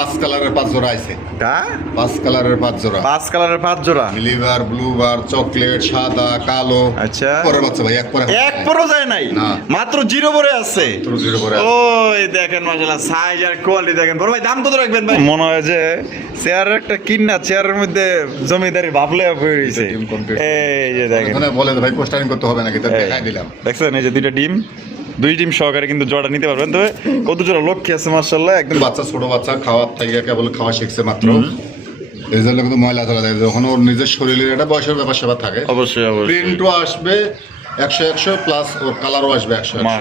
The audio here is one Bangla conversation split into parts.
পাঁচ কালারের 5 জোড়া আছে। হ্যাঁ 5 কালারের 5 জোড়া, 5 কালারের 5 জোড়া, মিলিবার, ব্লুবার, চকলেট, সাদা, কালো। আচ্ছা পরের বাচ্চা ভাই, এক পরও যায় নাই, না। মাত্র 0 পরে আছে। মাত্র 0 পরে আছে। ওই দেখেন মাশাআল্লাহ, সাইজ আর কোয়ালিটি দেখেন। বড় ভাই দাম কত রাখবেন ভাই? মনে হয় যে চেয়ারের একটা কিন্না, চেয়ারের মধ্যে জমিদারি ভাবলে হয়ে রইছে। এই যে দেখেন, ওখানে বলে যে ভাই পোস্টারিং করতে হবে নাকি, তাই দেখাই দিলাম। দেখছেন এই যে দুইটা ডিম, 2 ডিম সহকারে কিন্তু জোড়া নিতে পারবেন। তবে কত জোড়া লক্ষ্য আছে মাশাআল্লাহ, একদম বাচ্চা, ছোট বাচ্চা খাওয়ার থেকে কেবল খাওয়া শিখছে মাত্র। এই জন্য কিন্তু ময়লা ধরা যায়, যখন ওর নিজের শরীরের একটা বয়সের ব্যাপার স্যাপার থাকে। অবশ্যই অবশ্যই প্রিন্টও আসবে 100 প্লাস, ওর কালারও আসবে 100।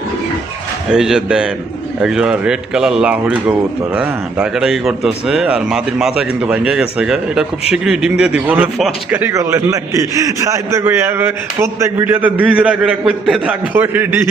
এই যে দেন একজোড়া রেড কালার লাহোরি কবুতর, হ্যাঁ ডাকাডাকি করতেছে, আর মাটির মাথা কিন্তু ভাঙ্গে গেছে। এটা খুব শীঘ্রই ডিম দিয়ে দিব। ফসকারি করলেন নাকি? তাই তো কই প্রত্যেক ভিডিওতে 2 জোড়া করে করতে থাকবো রেডি।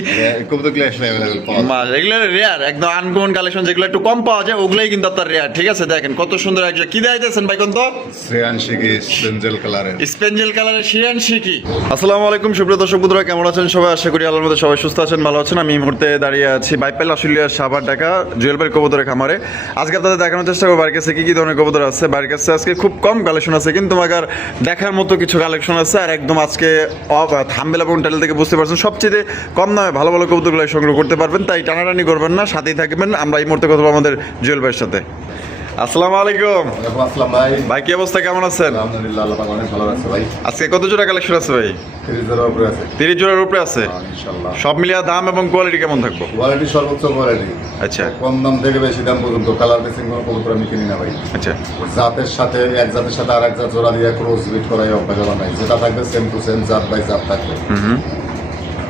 কবুতরগুলো আসলে অ্যাভেলেবল পাওয়া যায়। মাস এগুলো রেয়ার, একদম আনকমন কালেকশন, যেগুলো একটু কম পাওয়া যায় ওগুলাই কিন্তু আপনার রেয়ার। ঠিক আছে, দেখেন কত সুন্দর একটা কি দেখাইতেছেন ভাই? কোন তো শ্রেয়ান শিকি স্পেঞ্জেল কালারের, স্পেঞ্জেল কালারের শিরান শিকি। আসসালামু আলাইকুম সুপ্রিয় দর্শক বন্ধুরা, কেমন আছেন সবাই? আশা করি আল্লাহর মধ্যে সবাই সুস্থ আছেন, ভালো আছেন। আমি এই মুহূর্তে দাঁড়িয়ে আছি বাইপাইল আশুলিয়ার সাভার ঢাকা জুয়েল ভাই কবুতরের খামারে। আজকে আপনাদের দেখানোর চেষ্টা করবো বাড়ির কাছে কি ধরনের কবুতর আছে। বাড়ির কাছে আজকে খুব কম কালেকশন আছে, কিন্তু আমার দেখার মতো কিছু কালেকশন আছে। আর একদম আজকে থাম্বনেল এবং টাইটেল থেকে বুঝতে পারছেন সবচেয়ে কম দামে ভালো ভালো কবুতরগুলো সংগ্রহ করতে পারবেন। তাই টানাটানি করবেন না, সাথেই থাকবেন। আমরা এই মুহূর্তে কথা বলবো আমাদের জুয়েল ভাইয়ের সাথে। আসসালামু আলাইকুম আসসালাম ভাই। ভাই, কি অবস্থা, কেমন আছেন? আলহামদুলিল্লাহ, আল্লাহ পাক অনেক ভালো আছে ভাই। আজকে কত জোড়া কালেকশন আছে ভাই? 30 জোড়ার উপরে আছে। 30 জোড়ার উপরে আছে। ইনশাআল্লাহ সব মিলিয়ে দাম এবং কোয়ালিটি কেমন থাকবো? কোয়ালিটি সর্বোচ্চ কোয়ালিটি। আচ্ছা কম দাম থেকে বেশি দাম পর্যন্ত কালার বেসিং কোনো কবুতর আমি কিনি না ভাই। আচ্ছা জাতের সাথে এক জাতের সাথে আর এক জাত জোড়া দিয়ে ক্রস বিট করাই অভ্যাস নাই, যেটা থাকবে সেম টু সেম, জাত বাই জাত থাকবে।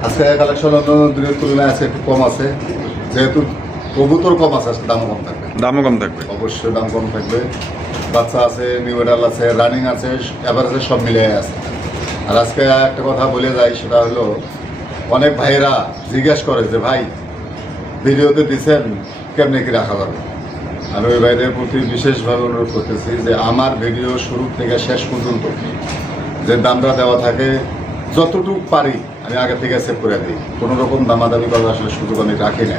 আজকে কালেকশন অন্য দিনের তুলনায় আজকে একটু কম আছে, যেহেতু কবুতর কম আছে, আজকে দামও কম থাকবে। দামও কম থাকবে, অবশ্যই দাম কম থাকবে। বাচ্চা আছে, নিউ এডাল আছে, রানিং আছে, এভারেজে সব মিলিয়ে আছে। আর আজকে একটা কথা বলে যাই, সেটা হলো অনেক ভাইয়েরা জিজ্ঞেস করে যে ভাই ভিডিওতে দিচ্ছেন কেমনে কি রাখা যাবে। আমি ওই ভাইদের প্রতি বিশেষভাবে অনুরোধ করতেছি যে আমার ভিডিও শুরু থেকে শেষ পর্যন্ত যে দামটা দেওয়া থাকে যতটুকু পারি আমি আগে থেকে সেভ করে দিই। কোনো রকম দামাদামি করার আসলে সুযোগ আমি রাখি না।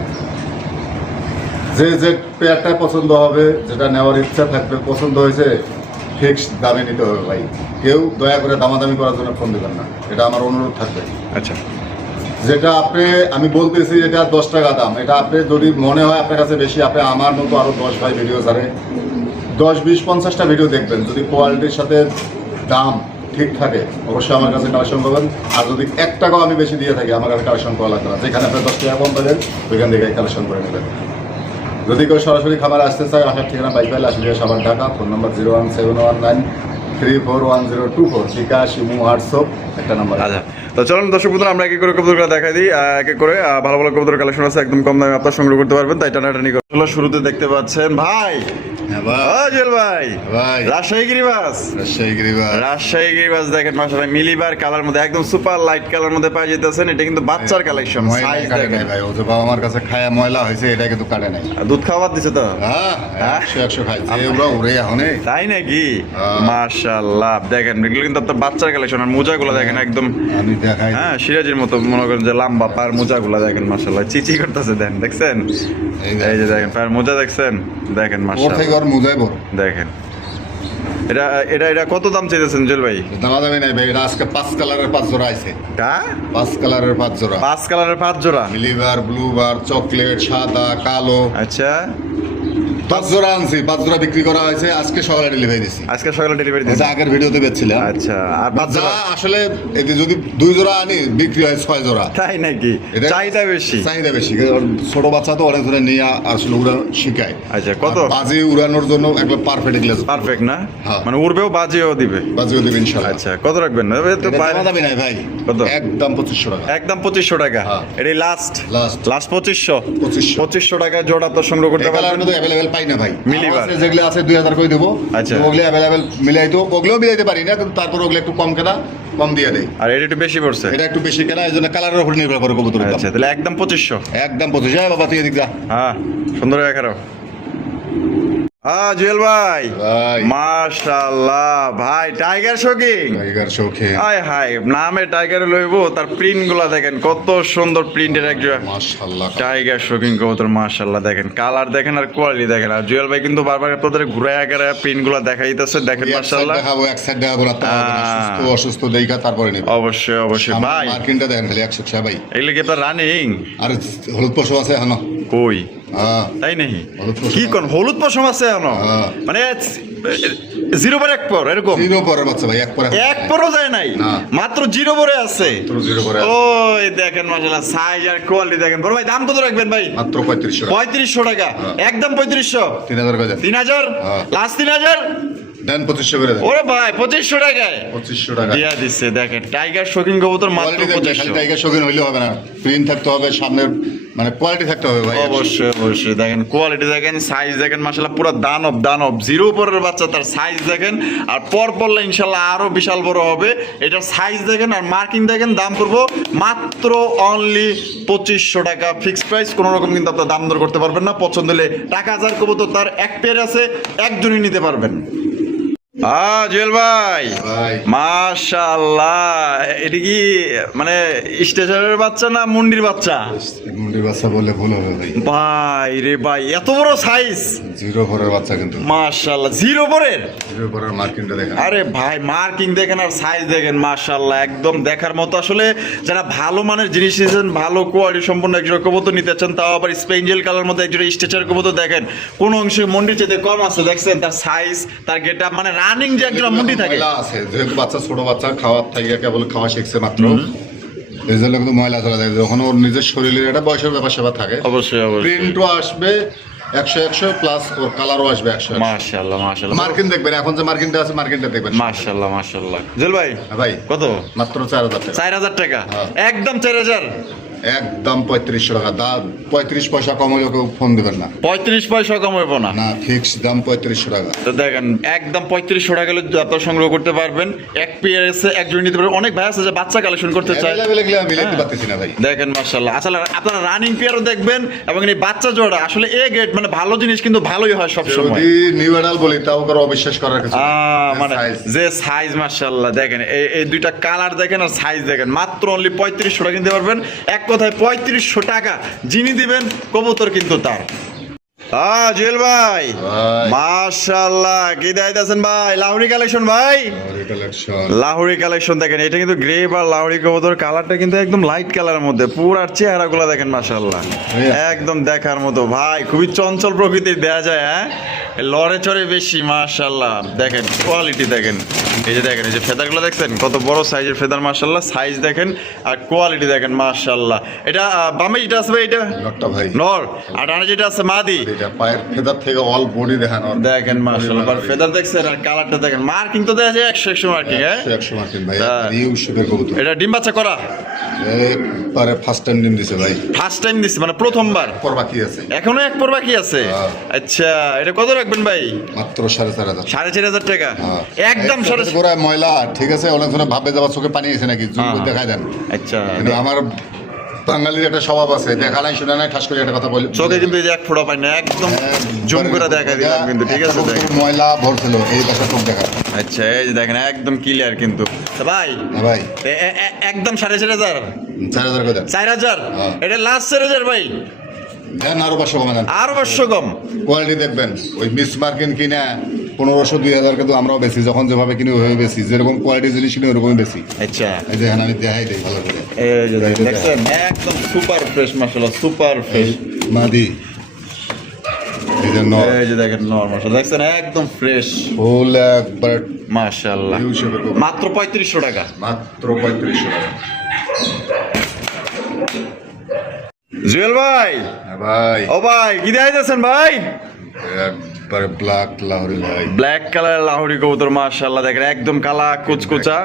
যে যে পেয়ারটা পছন্দ হবে, যেটা নেওয়ার ইচ্ছা থাকবে, পছন্দ হয়েছে, ফিক্সড দামে নিতে হবে ভাই। কেউ দয়া করে দামাদামি করার জন্য ফোন দেবেন না, এটা আমার অনুরোধ থাকবে। আচ্ছা যেটা আপনি, আমি বলতেছি এটা 10 টাকা দাম, এটা আপনি যদি মনে হয় আপনার কাছে বেশি, আপনি আমার মতো আরও 10 ভাই ভিডিও ছাড়ে 10, 20, 50টা ভিডিও দেখবেন। যদি কোয়ালিটির সাথে দাম ঠিক থাকে অবশ্যই আমার কাছে কালেকশন করবেন। আর যদি 1 টাকাও আমি বেশি দিয়ে থাকি, আমার কাছে কালেকশন করা লাগবে না। যেখানে আপনি 10 টাকা কম পাবেন ওইখান থেকে কালেকশন করে নেবেন। যদি কেউ সরাসরি খাবার আসতে চায়, আসার ঠিকানা বাইপাইল আশুলিয়া সাভার ঢাকা, ফোন নম্বর 01719341024, বিকাশ, ইমো, হোয়াটসঅ্যাপ একটা নাম্বার। আচ্ছা, তো চলুন দর্শক বন্ধুরা আমরা এক এক করে কবুতরগুলো দেখাই দিই। এক এক করে ভালো ভালো কবুতর কালেকশন আছে, একদম কম দামে আপনারা সংগ্রহ করতে পারবেন। তাই টানাটানি করে শুরুতে দেখতে পাচ্ছেন ভাই, জেল ভাই, ভাই রাজশাহী গিরিবাস। রাজশাহী গিরিবাস দেখেন মাশাআল্লাহ, মিলিবার কালার মধ্যে একদম সুপার লাইট কালার মধ্যে পাই যেতেছেন। এটা কিন্তু বাচ্চার কালেকশন, সাইজ দেখেন ভাই। ও যে বাবা আমার কাছে খায়া ময়লা হয়েছে, এটা কিন্তু কাটে নাই। দুধ খাওয়ার দিছে তো? হ্যাঁ 100 খাই যে ওরা উড়ে এখন। তাই নাকি? মাশাআল্লাহ দেখেন এগুলো কিন্তু আপনার বাচ্চার কালেকশন। আর মোজাগুলো দেখেন একদম, আমি দেখাই। হ্যাঁ সিরাজের মতো মনে করেন যে লম্বা পায়ের মোজাগুলো দেখেন মাশাআল্লাহ, চিচি করতেছে। দেন দেখছেন, এই যে দেখেন পায়ের মোজা দেখছেন, দেখেন মাশাআল্লাহ দেখেন। এটা এটা এটা কত দাম চাইতেছেন জেল ভাই? দামাদামি নাই ভাই, এটা আজকে 5 কালারের 5 জোড়া আছে। 5 কালারের 5 জোড়া, 5 কালারের 5 জোড়া, মিলিবার, ব্লুবার, চকলেট, সাদা, কালো। আচ্ছা 5 জোড়া আনছি, 5 জোড়া বিক্রি করা হয়েছে। আজকে সকালে ডেলিভারি দিছি। আজকে সকালে ডেলিভারি দিছি, এটা আগের ভিডিওতে বেচছিলাম। আচ্ছা আর 5 জোড়া আসলে এতে যদি 2 জোড়া আনি বিক্রি হয় 6 জোড়া। তাই নাকি? চাহিদা বেশি, চাহিদা বেশি। ছোট বাচ্চা তো অনেক ধরে নিয়ে আসলে উড়া শিখায়। আচ্ছা কত? বাজি উড়ানোর জন্য একদম পারফেক্ট গ্লাস, পারফেক্ট না? হ্যাঁ। মানে উড়বেও বাজিও দিবে, বাজিও দিবে ইনশাআল্লাহ। আচ্ছা কত রাখবেন? তো দামি নাই ভাই, কত? একদম 2500 টাকা। একদম 2500 টাকা। হ্যাঁ। এটাই লাস্ট লাস্ট 2500 2500 2500 টাকা জোড়া তো সংগ্রহ করতে এই কালার পারবেন। মধ্যে अवेलेबल পাই না ভাই। মিলিবার আছে যেগুলো আছে 2000 কই দেব। আচ্ছা ওগুলো अवेलेबल মিলাইতো, ওগুলো মিলাইতে পারি না, কিন্তু তারপর ওগুলো একটু কম কেনা, কম দিয়ে দেই। আর এটা একটু বেশি পড়ছে, এটা একটু বেশি কেনা, এইজন্য কালারের উপর নির্ভর করে কবুতরের দাম। আচ্ছা তাহলে একদম 2500। একদম 2500। বাবা তুই এদিক যা। হ্যাঁ সুন্দর একারো। জুয়েল ভাই ভাই মাশাআল্লাহ ভাই টাইগার শোকিং টাইগার শৌখিন আয় হায় নামে টাইগার লইব তার প্রিন্ট গুলা দেখেন কত সুন্দর প্রিন্টের একজন মাশাআল্লাহ টাইগার শোকিং কবুতর মাশাআল্লাহ দেখেন কালার দেখেন আর কোয়ালিটি দেখেন আর জুয়েল ভাই কিন্তু বারবার আপনাদের ঘুরায় ঘুরায় প্রিন্ট গুলা দেখাইতেছে দেখেন মাশাআল্লাহ দেখাবো এক সাইড দেখাবো রাতে সুস্থ অসুস্থ দেখা তারপরে নিব অবশ্যই অবশ্যই ভাই মার্কিনটা দেখেন খালি 100 ভাই এগুলো কি আপনার রানিং আর হলুদ পশু আছে এখন কই হ্যাঁ তাই নাকি হলুদ পশম। কি কোন হলুদ পশম আছে এখনো হ্যাঁ। মানে জিরো পর এক পর এরকম জিরো পরের বাচ্চা ভাই এক পরে এক পরও যায় নাই না। মাত্র জিরো পরে আছে জিরো পরে ওই দেখেন মাশাআল্লাহ সাইজ আর কোয়ালিটি দেখেন বড় ভাই দাম কত রাখবেন ভাই মাত্র 3500 টাকা 3500 টাকা একদম 3500 3000 করে দেন 3000 হ্যাঁ। লাস্ট 3000 দেন 2500 করে দেন ওরে ভাই 2500 টাকায় 2500 টাকা দিয়া দিচ্ছে দেখেন টাইগার শোকিং কবুতর মাত্র কোয়ালিটি দেখবেন খালি 2500 টাইগার শৌখিন হইলে হবে না প্রিন্ট থাকতে হবে সামনের মানে কোয়ালিটি থাকতে হবে ভাই অবশ্যই অবশ্যই দেখেন কোয়ালিটি দেখেন সাইজ দেখেন মাশাআল্লাহ পুরো দানব দানব জিরো পরের বাচ্চা তার সাইজ দেখেন আর পর পরলে ইনশাআল্লাহ আরো বিশাল বড় হবে এটার সাইজ দেখেন আর মার্কিং দেখেন দাম পড়বো মাত্র অনলি 2500 টাকা ফিক্সড প্রাইস কোনো রকম কিন্তু আপনার দাম দর করতে পারবেন না পছন্দ হলে টাকা হাজার কবুতর তার এক পেয়ার আছে একজনই নিতে পারবেন জুয়েল ভাই ভাই মাশাআল্লাহ এটা কি মানে স্টেশনের বাচ্চা না মুন্ডির বাচ্চা মুন্ডির বাচ্চা বললে ভুল হবে ভাই ভাই রে ভাই এত বড় সাইজ জিরো পরের বাচ্চা কিন্তু মাশাআল্লাহ জিরো পরের জিরো পরের মার্কিনটা দেখেন আরে ভাই মার্কিং দেখেন আর সাইজ দেখেন মাশাআল্লাহ একদম দেখার মতো আসলে যারা ভালো মানের জিনিস নিয়েছেন ভালো কোয়ালিটি সম্পন্ন একজোড়া কবুতর নিতে চান তাও আবার স্পেঞ্জেল কালার মধ্যে একজোড়া স্ট্রেচার কবুতর দেখেন কোন অংশে মন্ডির চাইতে কম আছে দেখছেন তার সাইজ তার গেটআপ মানে রানিং যে একজোড়া মন্ডি থাকে ময়লা আছে যেহেতু বাচ্চা ছোট বাচ্চা খাওয়ার থেকে কেবল খাওয়া শিখছে মাত্র এই জন্য কিন্তু ময়লা চলে যায় যখন ওর নিজের শরীরের একটা বয়সের ব্যাপার স্যাপার থাকে অবশ্যই অবশ্যই প্রিন্টও আসবে 100 প্লাস ওর কালারও আসবে 100 মাশাআল্লাহ মাশাআল্লাহ মার্কিন দেখবেন এখন যে মার্কিনটা আছে মার্কিনটা দেখবেন মাশাআল্লাহ মাশাআল্লাহ জুয়েল ভাই হ্যাঁ ভাই কত মাত্র 4000 টাকা 4000 টাকা হ্যাঁ। একদম 4000 একদম 3500 টাকা দাম 35 পয়সা কম হলেও কেউ ফোন দিবেন না 35 পয়সা কম হইব না না ফিক্স দাম 3500 টাকা তো দেখেন একদম 3500 টাকা হলে আপনারা সংগ্রহ করতে পারবেন এক পেয়ার এসে একজন নিতে পারবেন অনেক ভাই আছে যে বাচ্চা কালেকশন করতে চায় অ্যাভেলেবল এগুলো আমি লিখতে হ্যাঁ। পারতেছি না ভাই দেখেন মাশাআল্লাহ আসলে আপনারা রানিং পেয়ারও দেখবেন এবং এই বাচ্চা জোড়া আসলে এ গ্রেড মানে ভালো জিনিস কিন্তু ভালোই হয় সব সময় যদি নিউ এডাল বলি তাও কারো অবিশ্বাস করার কিছু নেই। মানে Size। যে সাইজ মাশাআল্লাহ দেখেন এই দুইটা কালার দেখেন আর সাইজ দেখেন মাত্র অনলি 3500 টাকা কিনতে পারবেন এক কথায় 3500 টাকা যিনি দিবেন কবুতর কিন্তু তার জুয়েল ভাই ভাই। মাশাআল্লাহ কি দেখাইতেছেন ভাই লাহোরি কালেকশন ভাই আর এটা collection। লাহোরি কালেকশন দেখেন এটা কিন্তু গ্রে বা লাহোরি কবুতর কালারটা কিন্তু একদম লাইট কালারের মধ্যে পুরো চেহারাগুলো দেখেন মাশাআল্লাহ একদম দেখার মতো ভাই খুবই চঞ্চল প্রকৃতির দেয়া যায় হ্যাঁ লড়ে চড়ে বেশি মাশাআল্লাহ দেখেন কোয়ালিটি দেখেন এই যে দেখেন এই যে ফেদারগুলো দেখছেন কত বড় সাইজের ফেদার মাশাআল্লাহ সাইজ দেখেন আর কোয়ালিটি দেখেন মাশাআল্লাহ এটা বামে যেটা আছে ভাই এটা নটটা ভাই নর আর ডানে যেটা আছে মাদি এটা পায়ের ফেদার থেকে অল বডি দেখানো দেখেন মাশাআল্লাহ আর ফেদার দেখছেন আর কালারটা দেখেন মার্কিং তো দেখা যায় 100 মার্কিং হ্যাঁ 100 মার্কিন ভাই হ্যাঁ। ইউ সুগার কবুতর এটা ডিম বাচ্চা করা একবারে ফার্স্ট টাইম ডিম দিছে ভাই ফার্স্ট টাইম দিচ্ছে মানে প্রথমবার পর বাকি আছে এখনো এক পর বাকি আছে হ্যাঁ। আচ্ছা এটা কত রাখবেন ভাই মাত্র 4500 4500 টাকা হ্যাঁ। একদম সাড়ে পুরো ময়লা ঠিক আছে অনেক সময় ভাবে যাওয়ার চোখে পানি এসে নাকি জুম করে দেখায় দেন আচ্ছা কিন্তু আমার বাঙালির একটা স্বভাব আছে দেখা নাই শোনা নাই ঠাস করে একটা কথা বলি চোখে কিন্তু এই যে এক ফোঁটা পাই না একদম জুম করে দেখা দিলাম কিন্তু ঠিক আছে একটা দেখেন ময়লা ভরছিল এই পাশে চোখ দেখা আচ্ছা এই যে দেখেন একদম ক্লিয়ার কিন্তু তা ভাই হ্যাঁ ভাই একদম 4500 4000 করে দেন 4000 হ্যাঁ। এটা লাস্ট 4000 ভাই দেন আরো 500 কমে দেন আর 500 কম কোয়ালিটি দেখবেন ওই মিস মার্কিন কিনা 1500-2000 কিন্তু আমরাও বেশি যখন যেভাবে কিনি ওইভাবে বেশি যেরকম কোয়ালিটি জিনিস কিনি ওরকমই বেশি আচ্ছা এই যে এখানে আমি দেখাই দিই ভালো করে এই যে দেখছেন একদম সুপার ফ্রেশ মাশাআল্লাহ সুপার ফ্রেশ মাদি এই যে নর এই যে দেখেন নরমাল দেখছেন একদম ফ্রেশ ফুল একবার মাশাআল্লাহ ইউ সুগার কবুতর। মাত্র 3500 টাকা মাত্র 3500 টাকা জুয়েল ভাই হ্যাঁ ভাই ও ভাই কি দেখাইতেছেন ভাই একবারে ব্ল্যাক লাহোরি ভাই ব্ল্যাক কালার লাহোরি কবুতর মাশাআল্লাহ দেখেন একদম কালা কুচকুচা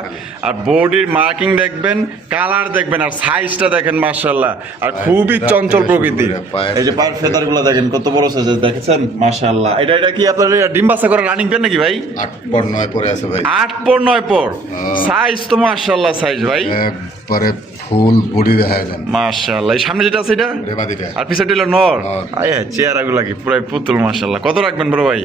আর বডির মার্কিং দেখবেন কালার দেখবেন আর সাইজটা দেখেন মাশাআল্লাহ আর খুবই চঞ্চল প্রকৃতির এই যে পায়ের ফেদারগুলো দেখেন কত বড় সাইজের দেখেছেন মাশাআল্লাহ এটা কি আপনার ডিম বাচ্চা করে রানিং পেন নাকি ভাই 8 পর 9 পরে আছে ভাই 8 পর 9 পর সাইজ তো মাশাআল্লাহ সাইজ ভাই একবারে ফুল বডি দেখায় দেন মাশাআল্লাহ এই সামনে যেটা আছে এটা রেবাদিটা আর পিছনে হলো নর নর। আয় চেহারাগুলো কি পুরাই পুতুল মাশাআল্লাহ কত রাখবেন বড় ভাই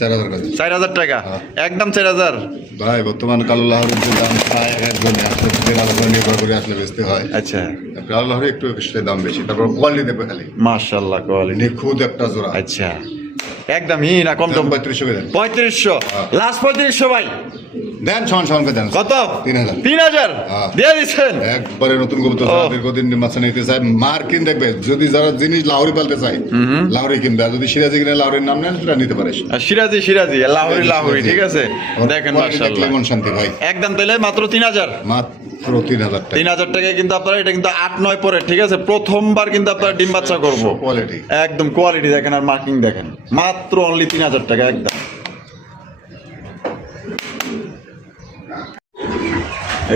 4,000 করে। 4,000 টাকা হ্যাঁ। একদম 4,000। ভাই বর্তমান কালো লাহোরের যে দাম প্রায় 1 জনে আসলে বিড়াল করে নির্ভর করে আসলে বেচতে হয়। আচ্ছা কালো লাহোরে একটু এক্সট্রা দাম বেশি, তারপর কোয়ালিটি দেখবে খালি মাশাআল্লাহ কোয়ালিটি নিখুঁত একটা জোড়া। আচ্ছা একদম না কম দাম টম 3500 করে দেন। 3500 হ্যাঁ। লাস্ট 3500 ভাই দেন সমান করে দেন। কত 3,000 3,000 হ্যাঁ। দিয়ে দিচ্ছেন একবারে নতুন কবুতর ও। দীর্ঘদিন মাছ নিতে চায় মার্কিন দেখবে, যদি যারা জিনিস লাহোরি পালতে চায় লাহোরি কিনবে, আর যদি সিরাজি কিনে লাহোরির নাম নেন সেটা নিতে পারে। আর সিরাজি লাহোরি ঠিক আছে দেখেন মাশাআল্লাহ মন শান্তি ভাই। একদম তাহলে মাত্র 3,000 মাত্র 3,000 টাকা 3,000 টাকায় কিন্তু আপনারা এটা কিন্তু 8-9 পরে ঠিক আছে প্রথমবার কিন্তু আপনারা ডিম বাচ্চা করবো কোয়ালিটি। একদম কোয়ালিটি দেখেন আর মার্কিং দেখেন মাত্র অনলি 3,000 টাকা একদম।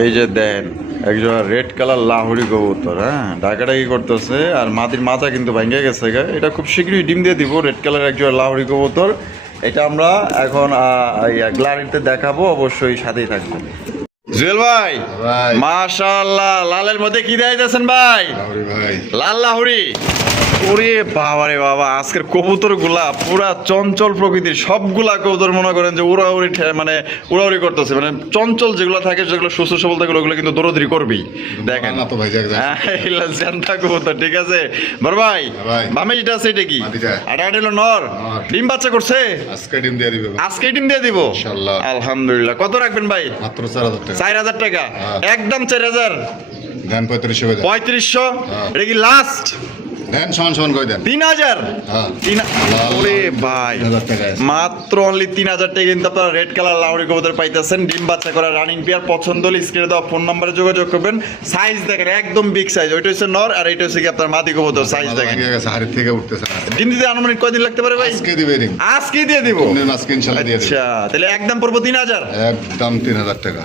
এই যে দেন একজন রেড কালার লাহোরি কবুতর, হ্যাঁ ডাকাডাকি করতেছে আর মাটির মাথা কিন্তু ভেঙে গেছে গা। এটা খুব শীঘ্রই ডিম দিয়ে দিব। রেড কালার একজন লাহোরি কবুতর, এটা আমরা এখন গ্যালারিতে দেখাবো, অবশ্যই সাথেই থাকবেন। জুয়েল ভাই ভাই। মাশাআল্লাহ লালের মধ্যে কি দেখাইতেছেন ভাই? লাহোরি ভাই লাল লাহোরি। ওরে বাবা রে বাবা, আজকের কবুতর গুলা পুরা চঞ্চল প্রকৃতির, সবগুলা কবুতর মনে করেন যে উড়াউড়ি মানে উড়াউড়ি করতেছে, মানে চঞ্চল যেগুলো থাকে যেগুলো সুস্থ সবল থাকে ওগুলো কিন্তু দৌড়াদৌড়ি করবেই। দেখেন না তো ভাই জায়গা জ্যান্তা কবুতর ঠিক আছে বড় ভাই। ভাই। বামে যেটা আছে এটা কি? মাদিটা। আর এটা হলো নর। নর। ডিম বাচ্চা করছে আজকে ডিম দিয়ে দিবে আজকে ডিম দিয়ে দিব ইনশাআল্লাহ। আলহামদুলিল্লাহ। কত রাখবেন ভাই? মাত্র 4,000 টাকা 4,000 টাকা হ্যাঁ। একদম 4,000। দেন 3500 করে দেন। 3500 হ্যাঁ। এটা কি লাস্ট? দেন সমান করে দেন। 3,000 হ্যাঁ। ওরে ভাই 3,000 টাকা আছে। মাত্র অনলি 3,000 টাকা কিন্তু আপনারা রেড কালার লাহোরি কবুতর পাইতেছেন। ডিম বাচ্চা করা রানিং পেয়ার। পছন্দ হলে স্ক্রিনে দেওয়া ফোন নাম্বারে যোগাযোগ করবেন। সাইজ দেখেন একদম বিগ সাইজ, ওইটা হচ্ছে নর আর এটা হচ্ছে কি আপনার মাদি কবুতর। সাইজ দেখেন ভেঙে গেছে, হাড়ি থেকে উঠতেছে না। ডিম দিতে আনুমানিক কয়দিন লাগতে পারে ভাই? আজকে দিবে ডিম। আজকে দিয়ে দিব। ডিমের মাছকে ইনশাআল্লাহ দিয়ে দিবে। আচ্ছা তাহলে একদম পড়বো 3,000। একদম 3,000 টাকা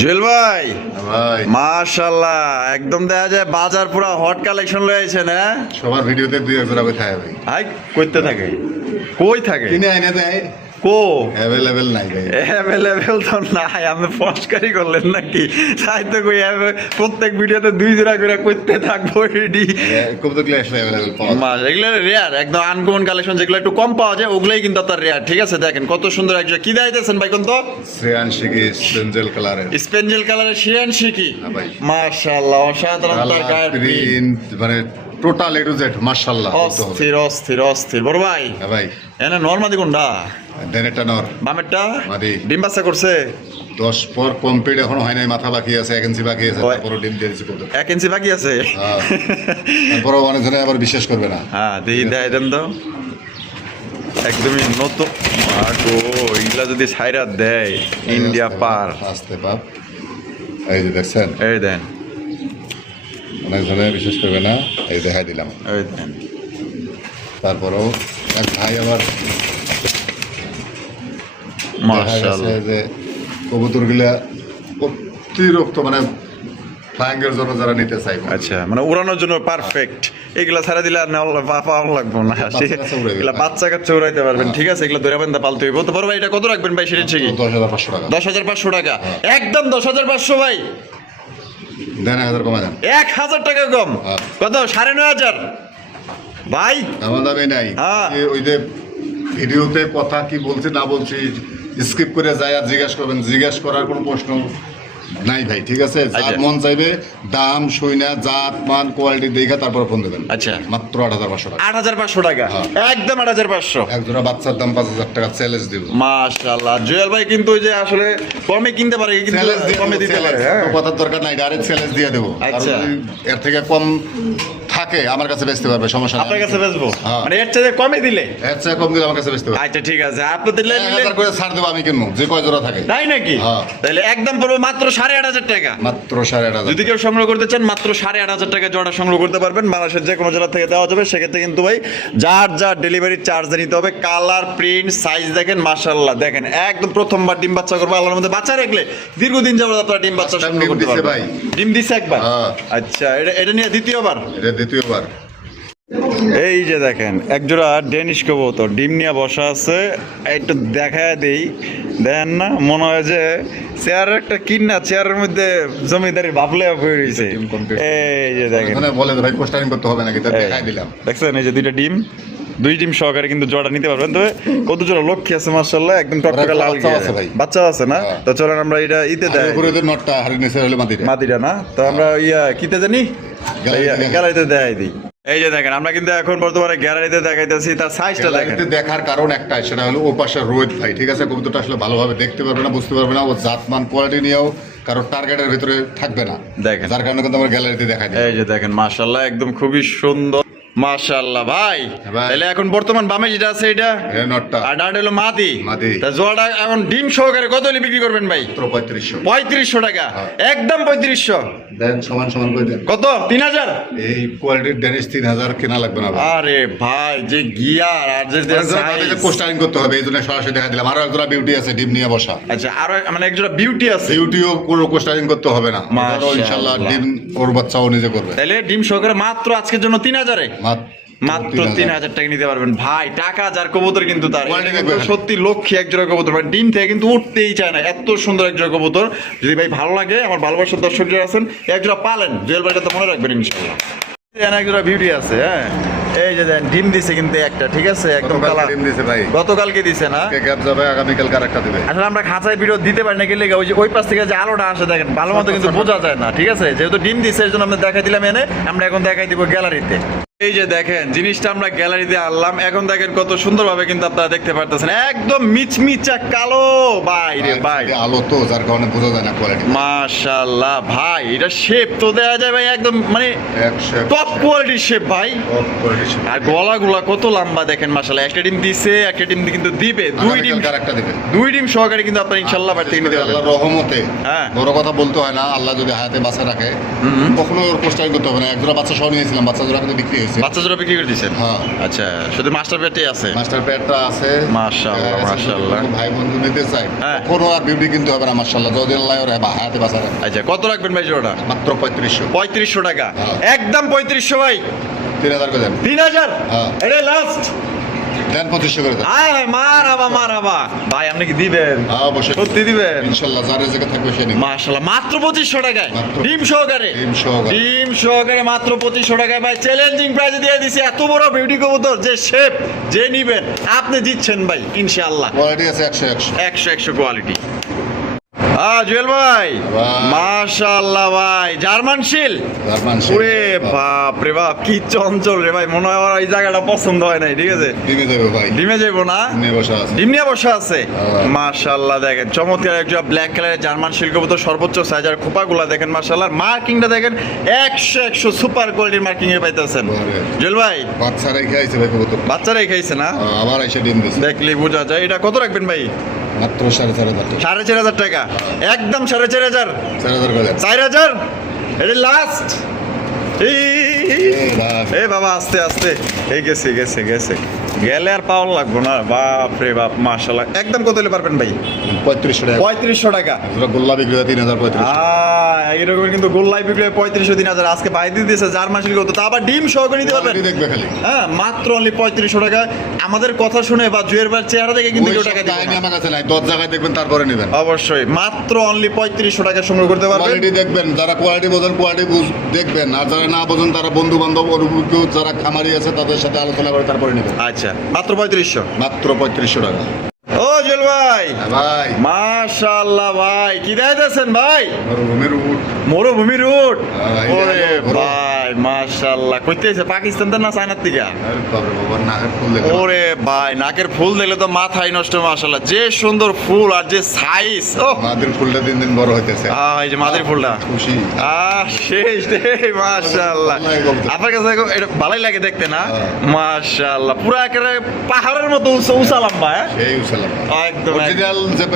জুয়েল ভাই ভাই। মাশাআল্লাহ একদম দেখা যায় বাজার পুরা হট কালেকশন লয়ে আইছেন। হ্যাঁ সবার ভিডিওতে 2-1 জোড়া করে থাকে ভাই। হাই কইতে থাকে কই থাকে কিনে আইনা দেয়, কো অ্যাভেলেবেল নাই ভাই। অ্যাভেলেবেল তো নাই, আপনি ফসকারি করলেন নাকি? তাই তো কই প্রত্যেক ভিডিওতে 2 জোড়া করে করতে থাকবো রেডি। কবুতরগুলো আসলে অ্যাভেলেবেল পাওয়া যায়। মাস এগুলো রেয়ার একদম আনকমন কালেকশন, যেগুলো একটু কম পাওয়া যায় ওগুলোই কিন্তু আপনার রেয়ার ঠিক আছে। দেখেন কত সুন্দর একজন কি দেখাইতেছেন ভাই? কোন তো শ্রেয়ান শিখি সেঞ্জেল কালারের স্পেঞ্জেল কালারের শিরান শিকি। হ্যাঁ ভাই। মাশাআল্লাহ অসাধারণ তার গায়ের print। প্রিন্ট মানে টোটাল এ টু জেড মাশাআল্লাহ বলতে হবে। অস্থির অস্থির অস্থির বড় ভাই। হ্যাঁ ভাই। এনে নরমাদি কোনটা? দেন এটা নর বামেরটা মাদি। ডিম বাচ্চা করছে 10 পর কমপ্লিট এখনো হয় নাই, মাথা বাকি আছে, 1 ইঞ্চি বাকি আছে, ওই। তারপরও ডিম দিয়ে দিচ্ছে কবুতর। 1 ইঞ্চি বাকি আছে। হ্যাঁ। তারপরও অনেক জনে আবার বিশ্বাস করবে না। হ্যাঁ দেখি দেয় দেন তো একদমই নতুন। মাগো এগুলা যদি সাইরা দেয় ইন্ডিয়া পার। আসতে পাপ এই যে দেখছেন, এই দেন অনেক জনে বিশ্বাস করবে না, এই দেখাই দিলাম। এই দেন তারপরেও এক ভাই আবার দেখা মাশাআল্লাহ গেছে যে কবুতরগুলা অতিরিক্ত মানে ফ্লাইংয়ের জন্য যারা নিতে চাইবে। আচ্ছা মানে উড়ানোর জন্য পারফেক্ট। এগুলা ছাড়া দিলে আর নেওয়া পাওয়া লাগবে না। কাচ্চা উড়াইবে। এগুলা বাচ্চা কাচ্চা উড়াইতে পারবেন ঠিক আছে। এগুলা ধরে বান্ধা পালতে হইব। তো বড় ভাই এটা কত রাখবেন ভাই? সেটা কি 10,500 টাকা 10,500 টাকা একদম 10,500 ভাই। দেন 1,000 কমা দেন। 1,000 টাকা কম হ্যাঁ। কত? 9,500 ভাই। আমার দামই নাই। হ্যাঁ। ওই যে ভিডিওতে কথা কি বলছি না বলছি স্কিপ করে যায় আর জিজ্ঞাসা করবেন, জিজ্ঞাসা করার কোনো প্রশ্ন নাই ভাই ঠিক আছে। যার আচ্ছা। মন চাইবে দাম শুইনা জাত মান কোয়ালিটি দেখে তারপর ফোন দেবেন। আচ্ছা মাত্র 8,500 টাকা। 8,500 টাকা হ্যাঁ। একদম 8,500। এক জোড়া বাচ্চার দাম 5,000 টাকা চ্যালেঞ্জ দিব। মাশাআল্লাহ জুয়েল ভাই কিন্তু ওই যে আসলে কমে কিনতে পারে কিন্তু চ্যালেঞ্জ দিয়ে কমে দিতে পারে। হ্যাঁ কথার দরকার নাই, ডাইরেক্ট চ্যালেঞ্জ দিয়ে দেবো। আর আচ্ছা। যদি এর থেকে কম থাকে আমার কাছে বেচতে পারবে, সমস্যা আপনার কাছে নেই। বেচবো হ্যাঁ। মানে এর চেয়ে কমে দিলে? এর চেয়ে কম দিলে আমার কাছে বেচতে পারবে। আচ্ছা ঠিক আছে আপনি দিলে নিলে 1,000 করে ছাড় দেবো, আমি কিনবো যে কয় জোড়া থাকে। তাই নাকি? হ্যাঁ। তাহলে একদম পড়বো মাত্র 8,500 টাকা। মাত্র 8,500। যদি কেউ সংগ্রহ করতে চান মাত্র 8,500 টাকা জোড়া সংগ্রহ করতে পারবেন। বাংলাদেশের যে কোনো জেলা থেকে দেওয়া যাবে। সেক্ষেত্রে কিন্তু ভাই যার যার ডেলিভারি চার্জ নিতে হবে। কালার প্রিন্ট সাইজ দেখেন মাশাআল্লাহ দেখেন একদম প্রথমবার ডিম বাচ্চা করবে আল্লাহর মধ্যে বাচ্চা রাখলে দীর্ঘদিন যাবত আপনারা ডিম বাচ্চা First time সংগ্রহ ডিম করতে দিছে পারবেন। ভাই। ডিম দিছে একবার? হ্যাঁ। আচ্ছা এটা নিয়ে দ্বিতীয়বার। এটা দ্বিতীয়বার। এই যে দেখেন একজোড়া ডেনিশ কবুতর ডিম নিয়ে বসা আছে। একটু দেখায় দেই দেখেন না মনে হয় যে চেয়ারের একটা কিন্না চেয়ারের মধ্যে জমিদারি ভাবলে হয়ে রয়েছে। এই যে দেখেন ওখানে বলে যে ভাই পোস্টারিং করতে হবে নাকি, তা এই, দেখাই দিলাম। দেখছেন এই যে দুইটা ডিম দুই ডিম সহকারে কিন্তু জোড়া নিতে পারবেন। তবে কত জোড়া লক্ষ্মী আছে মাশাআল্লাহ, একদম টকটকে লাল বাচ্চা আছে ভাই। বাচ্চা আছে না? হ্যাঁ। তো চলেন আমরা এটা ইতে দেয় উপরে যে নটটা হাড়ি নিচে হলো মাটিটা। মাদিরা না, তো আমরা কিতে জানি গ্যালারিতে গ্যালারিতে দেখাই দিই। এই যে দেখেন আমরা কিন্তু এখন বর্তমানে গ্যালারিতে দেখাইতেছি, তার সাইজটা দেখেন। গ্যালারিতে দেখার কারণ একটাই, সেটা হলো ও পাশে রোহিত ভাই, ঠিক আছে? কবুতরটা আসলে ভালোভাবে দেখতে পারবে না, বুঝতে পারবে না, ও জাতমান কোয়ালিটি নিয়েও কারোর টার্গেটের ভিতরে থাকবে না, দেখেন। যার কারণে কিন্তু আমরা গ্যালারিতে দেখাই দিই। এই যে দেখেন মাশাআল্লাহ, একদম খুবই সুন্দর মাশাআল্লাহ ভাই। ভাই। তাহলে এখন বর্তমান বামে যেটা আছে এটা এই নটটা আর ডান হলো মাদি। মাদি। তা জোড়াটা এখন ডিম সহকারে কত হলে বিক্রি করবেন ভাই? মাত্র 3500। 3500 টাকা, হ্যাঁ। একদম 3500। দেন সমান সমান করে দেন। কত? 3000। এই কোয়ালিটির ডেনিশ 3000 কেনা লাগবে না ভাই। আরে ভাই যে গিয়ার আর যে size। পোস্টারিং করতে হবে, এই জন্য সরাসরি দেখা দিলাম। আরো একজোড়া বিউটি আছে ডিম নিয়ে বসা, আচ্ছা আরো মানে একজোড়া বিউটি আছে। বিউটিও কোনো পোস্টারিং করতে হবে না, মাশাআল্লাহ। ওটারও ইনশাআল্লাহ ডিম ওর বাচ্চাও নিজে করবে। তাহলে ডিম সহকারে মাত্র আজকের জন্য 3000 এ মাত্র 3000 3000 টাকা নিতে পারবেন ভাই। টাকা যার কবুতর কিন্তু তার Quality এটা কিন্তু দেখবেন। সত্যি লক্ষ্মী এক জোড়া কবুতর ভাই, ডিম থেকে কিন্তু উঠতেই চায় না, এত সুন্দর এক জোড়া কবুতর। যদি ভাই ভালো লাগে, আমার ভালোবাসার দর্শক যারা আছেন, এক জোড়া পালেন, জুয়েল ভাইটা তো মনে রাখবেন ইনশাআল্লাহ। এক জোড়া বিউটি আছে, হ্যাঁ এই যে দেন ডিম দিছে কিন্তু একটা, ঠিক আছে একদম গতকালকে কালা। ডিম দিছে ভাই। গতকালকে দিছে না? কে গ্যাপ যাবে, আগামীকাল কারেক্টটা দিবে। আসলে আমরা খাঁচায় ভিডিও দিতে পারি না, গেলে ওই যে ওই পাশ থেকে যে আলোটা আসে দেখেন ভালো মতো কিন্তু বোঝা যায় না, ঠিক আছে? যেহেতু ডিম দিছে এর জন্য আমরা দেখাই দিলাম এনে, আমরা এখন দেখাই দিব গ্যালারিতে। এই যে দেখেন জিনিসটা আমরা গ্যালারিতে আনলাম, এখন দেখেন কত সুন্দরভাবে কিন্তু আপনারা দেখতে পারতেছেন, একদম মিচমিচা কালো ভাই রে ভাই। আলো তো যার কারণে বোঝা যায় না কোয়ালিটি। মাশাআল্লাহ ভাই, এটা শেপ তো দেয়া যায় ভাই, একদম মানে 100 টপ কোয়ালিটির শেপ ভাই। Top quality. আর গলাগুলা কত লম্বা দেখেন মাশাআল্লাহ, একটা ডিম দিছে, একটা ডিম কিন্তু দিবে, দুই ডিম, কারেক্টটা দিবে। দুই ডিম সহকারে কিন্তু আপনারা ইনশাআল্লাহ বাড়ি থেকে নিতে পারবেন। আল্লাহর রহমতে, হ্যাঁ। বড় কথা বলতে হয় না, আল্লাহ যদি হায়াতে বাঁচা রাখে কখনো ওর পোস্টারিং করতে হবে না। একজোড়া বাচ্চা সহ নিয়েছিলাম, বাচ্চা জোড়া কিন্তু বিক্রি হয়েছে। বাচ্চা জোড়া বিক্রি করে দিয়েছেন? হ্যাঁ। আচ্ছা, শুধু মাস্টার পেটই আছে? মাস্টার প্যাডটা আছে। মাশাআল্লাহ, মাশাআল্লাহ। কোনো ভাই বন্ধু নিতে চাই, হ্যাঁ। কোনো আর বিউটি কিনতে হবে না মাশাআল্লাহ, যদি আল্লাহ ওর হায়াতে বাঁচা রাখে। আচ্ছা কত রাখবেন ভাই জোড়াটা? মাত্র 3500। 3500 টাকা, হ্যাঁ। একদম 3500 ভাই। 3000 করে দেন। 3000? হ্যাঁ। এটা লাস্ট। দেন 2500 করে দেন। আয় মারাবা মারাবা ভাই, আপনি কি দিবেন? হ্যাঁ, অবশ্যই সত্যি দিবেন? ইনশাআল্লাহ, যার রেজেকে থাকবে সে নিবে। মাশাআল্লাহ, মাত্র 2500 টাকায় মাত্র। ডিম সহকারে। ডিম সহকারে। ডিম সহকারে মাত্র 2500 টাকায় ভাই, চ্যালেঞ্জিং প্রাইসে দিয়ে দিছি। এত বড় বিউটি কবুতর, যে শেপ যে নিবেন আপনি জিতছেন ভাই ইনশাআল্লাহ। কোয়ালিটি আছে 100 100 কোয়ালিটি। জুয়েল ভাই ভাই। মাশাআল্লাহ ভাই, জার্মান শিল। জার্মান শিল। ওরে বাপ রে বাপ, কি চঞ্চল রে ভাই, মনে হয় আমার এই জায়গাটা পছন্দ হয় নাই, ঠিক আছে? ডিমে দেবে ভাই। ডিমে যাইবো না? ডিমে বসা আছে। ডিম নিয়ে বসা আছে। হ্যাঁ। মাশাআল্লাহ দেখেন চমৎকার একটা ব্ল্যাক কালারের জার্মান শিল কবুতর, সর্বোচ্চ সাইজের খোপাগুলা দেখেন মাশাআল্লাহ, মার্কিংটা দেখেন 100 সুপার কোয়ালিটির মার্কিং এ পাইতেছেন। বারে। জুয়েল ভাই বাচ্চারাই খাইছে ভাই কবুতর। বাচ্চারাই খাইছে না? আবার এসে ডিম দিছে। দেখলে বোঝা যায়। এটা কত রাখবেন ভাই? মাত্র 4500 টাকা। 4500 টাকা, একদম 4500। 4000 করে দেন। 4000 এটা লাস্ট। ভাই। এ বাবা আস্তে আস্তে, এই গেছে গেছে গেছে, গেলে আর পাওয়ার লাগবো না। বাপ রে বাপ মাশাআল্লাহ, একদম কত হলে পারবেন ভাই? 3500 টাকা। 3500 টাকা। এগুলো গোল্লা বিক্রি হয় 3035। এইরকম কিন্তু গোল্লাই বিক্রি হয় 3500 3000। আজকে ভাই দিয়ে দিয়েছে জার্মান শিল কত, তা আবার ডিম সহকারে নিতে পারবেন। কোয়ালিটি দেখবে খালি। হ্যাঁ, মাত্র অনলি 3500 টাকা। আমাদের কথা শুনে বা জুয়ের ভাইয়ের চেহারা দেখে কিন্তু কেউ টাকা দিবে কাহিনী না। আমার কাছে নাই, 10 জায়গায় দেখবেন তারপরে নেবেন। অবশ্যই মাত্র অনলি 3500 টাকা সংগ্রহ করতে পারবেন। কোয়ালিটি দেখবেন, যারা কোয়ালিটি বোঝেন কোয়ালিটি দেখবেন, আর যারা না বোঝেন তারা বন্ধু বান্ধব অভিজ্ঞ যারা খামারি আছে তাদের সাথে আলোচনা করে তারপরে নেবেন। আচ্ছা, মাত্র 3500। মাত্র 3500 টাকা। ও জুয়েল ভাই হ্যাঁ ভাই, মাশাআল্লাহ ভাই, কি দেখাইতেছেন ভাই? মরুভূমির উট। মরুভূমি রুট। হ্যাঁ, ওরে এই দেখো, ভাই মাশাআল্লাহ, কইতে আছে পাকিস্তান থেকে না চায়নার থেকে? আরে বাবা রে বাবা, নাকের ফুল দেখে। ওরে ভাই নাকের ফুল দেখলে তো মাথায় নষ্ট। মাশাআল্লাহ, যে সুন্দর ফুল আর যে সাইজ। ও মাদির ফুলটা দিন দিন বড় হইতেছে। এই যে মাদির ফুলটা, খুশি। শেষ রে মাশাআল্লাহ। ভালোই বলতে। আপনার কাছে এটা ভালোই লাগে দেখতে না? হ্যাঁ। মাশাআল্লাহ, পুরো একেবারে পাহাড়ের মতো উঁচা লম্বা। সেই উসালাম একদম অরিজিনাল যে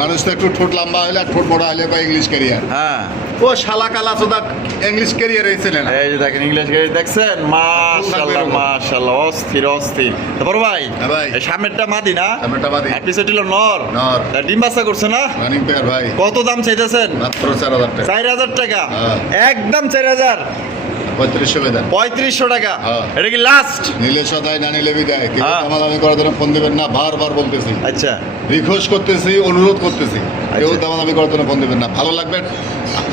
মানুষ তো একটু ঠোঁট লম্বা হলে আর ঠোঁট বড় হলে বা ইংলিশ ক্যারিয়ার। হ্যাঁ, ও শালা কালা চোদা ইংলিশ ক্যারিয়ার হয়েছিল না। এই যে দেখেন ইংলিশ গাড়ি দেখছেন, মাশাআল্লাহ মাশাআল্লাহ, অস্থির অস্থির। তারপর ভাই হ্যাঁ ভাই। এই সামনেরটা মাদি না? সামনেরটা মাদি। আর পিছনে ছিল নর। নর। তা ডিম বাচ্চা করছে না? রানিং পেয়ার ভাই। কত দাম চাইতেছেন? মাত্র 4000 টাকা। 4000 টাকা, হ্যাঁ। একদম 4000। 3500 করে দেন। 3500 টাকা, হ্যাঁ। এটা কি লাস্ট? নিলে সদাই না নিলে বিদায়। কেউ হ্যাঁ। দামাদামি করার জন্য ফোন দিবেন না, বারবার বলতেছি, আচ্ছা রিকোয়েস্ট করতেছি, অনুরোধ করতেছি, কেউ আচ্ছা। দামাদামি করার জন্য ফোন দিবেন না। ভালো লাগবে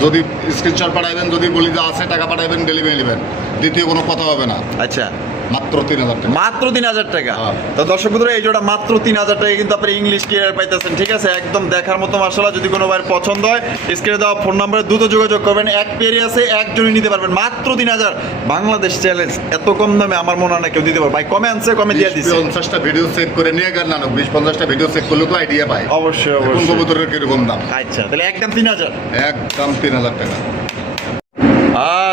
যদি স্ক্রিনশট পাঠাইবেন, যদি বলি যে আছে টাকা পাঠাইবেন, ডেলিভারি নেবেন, দ্বিতীয় কোনো কথা হবে না। আচ্ছা, মাত্র 3000 টাকা। মাত্র 3000 টাকা। হ্যাঁ। তো দর্শক বন্ধুরা এই জোড়া মাত্র 3000 টাকা কিন্তু আপনি ইংলিশ ক্লিয়ার পাইতেছেন, ঠিক আছে? একদম দেখার মতো মাশাআল্লাহ। যদি কোনো ভাইয়ের পছন্দ হয় স্ক্রিনে দেওয়া ফোন নম্বরে দ্রুত যোগাযোগ করবেন। এক পেয়ারই আছে, একজনই নিতে পারবেন মাত্র 3000। বাংলাদেশ চ্যালেঞ্জ, এত কম দামে আমার মনে হয় না কেউ দিতে পারবে। ভাই কমে আনছে, কমে দিয়ে দিচ্ছে। 20-50টা ভিডিও চেক করে নিয়ে গেল না, 20-50টা ভিডিও চেক করলে তো আইডিয়া পায় অবশ্যই কোন অবশ্যই। কবুতরের কিরকম দাম। আচ্ছা তাহলে একদম 3000। একদম 3000 টাকা।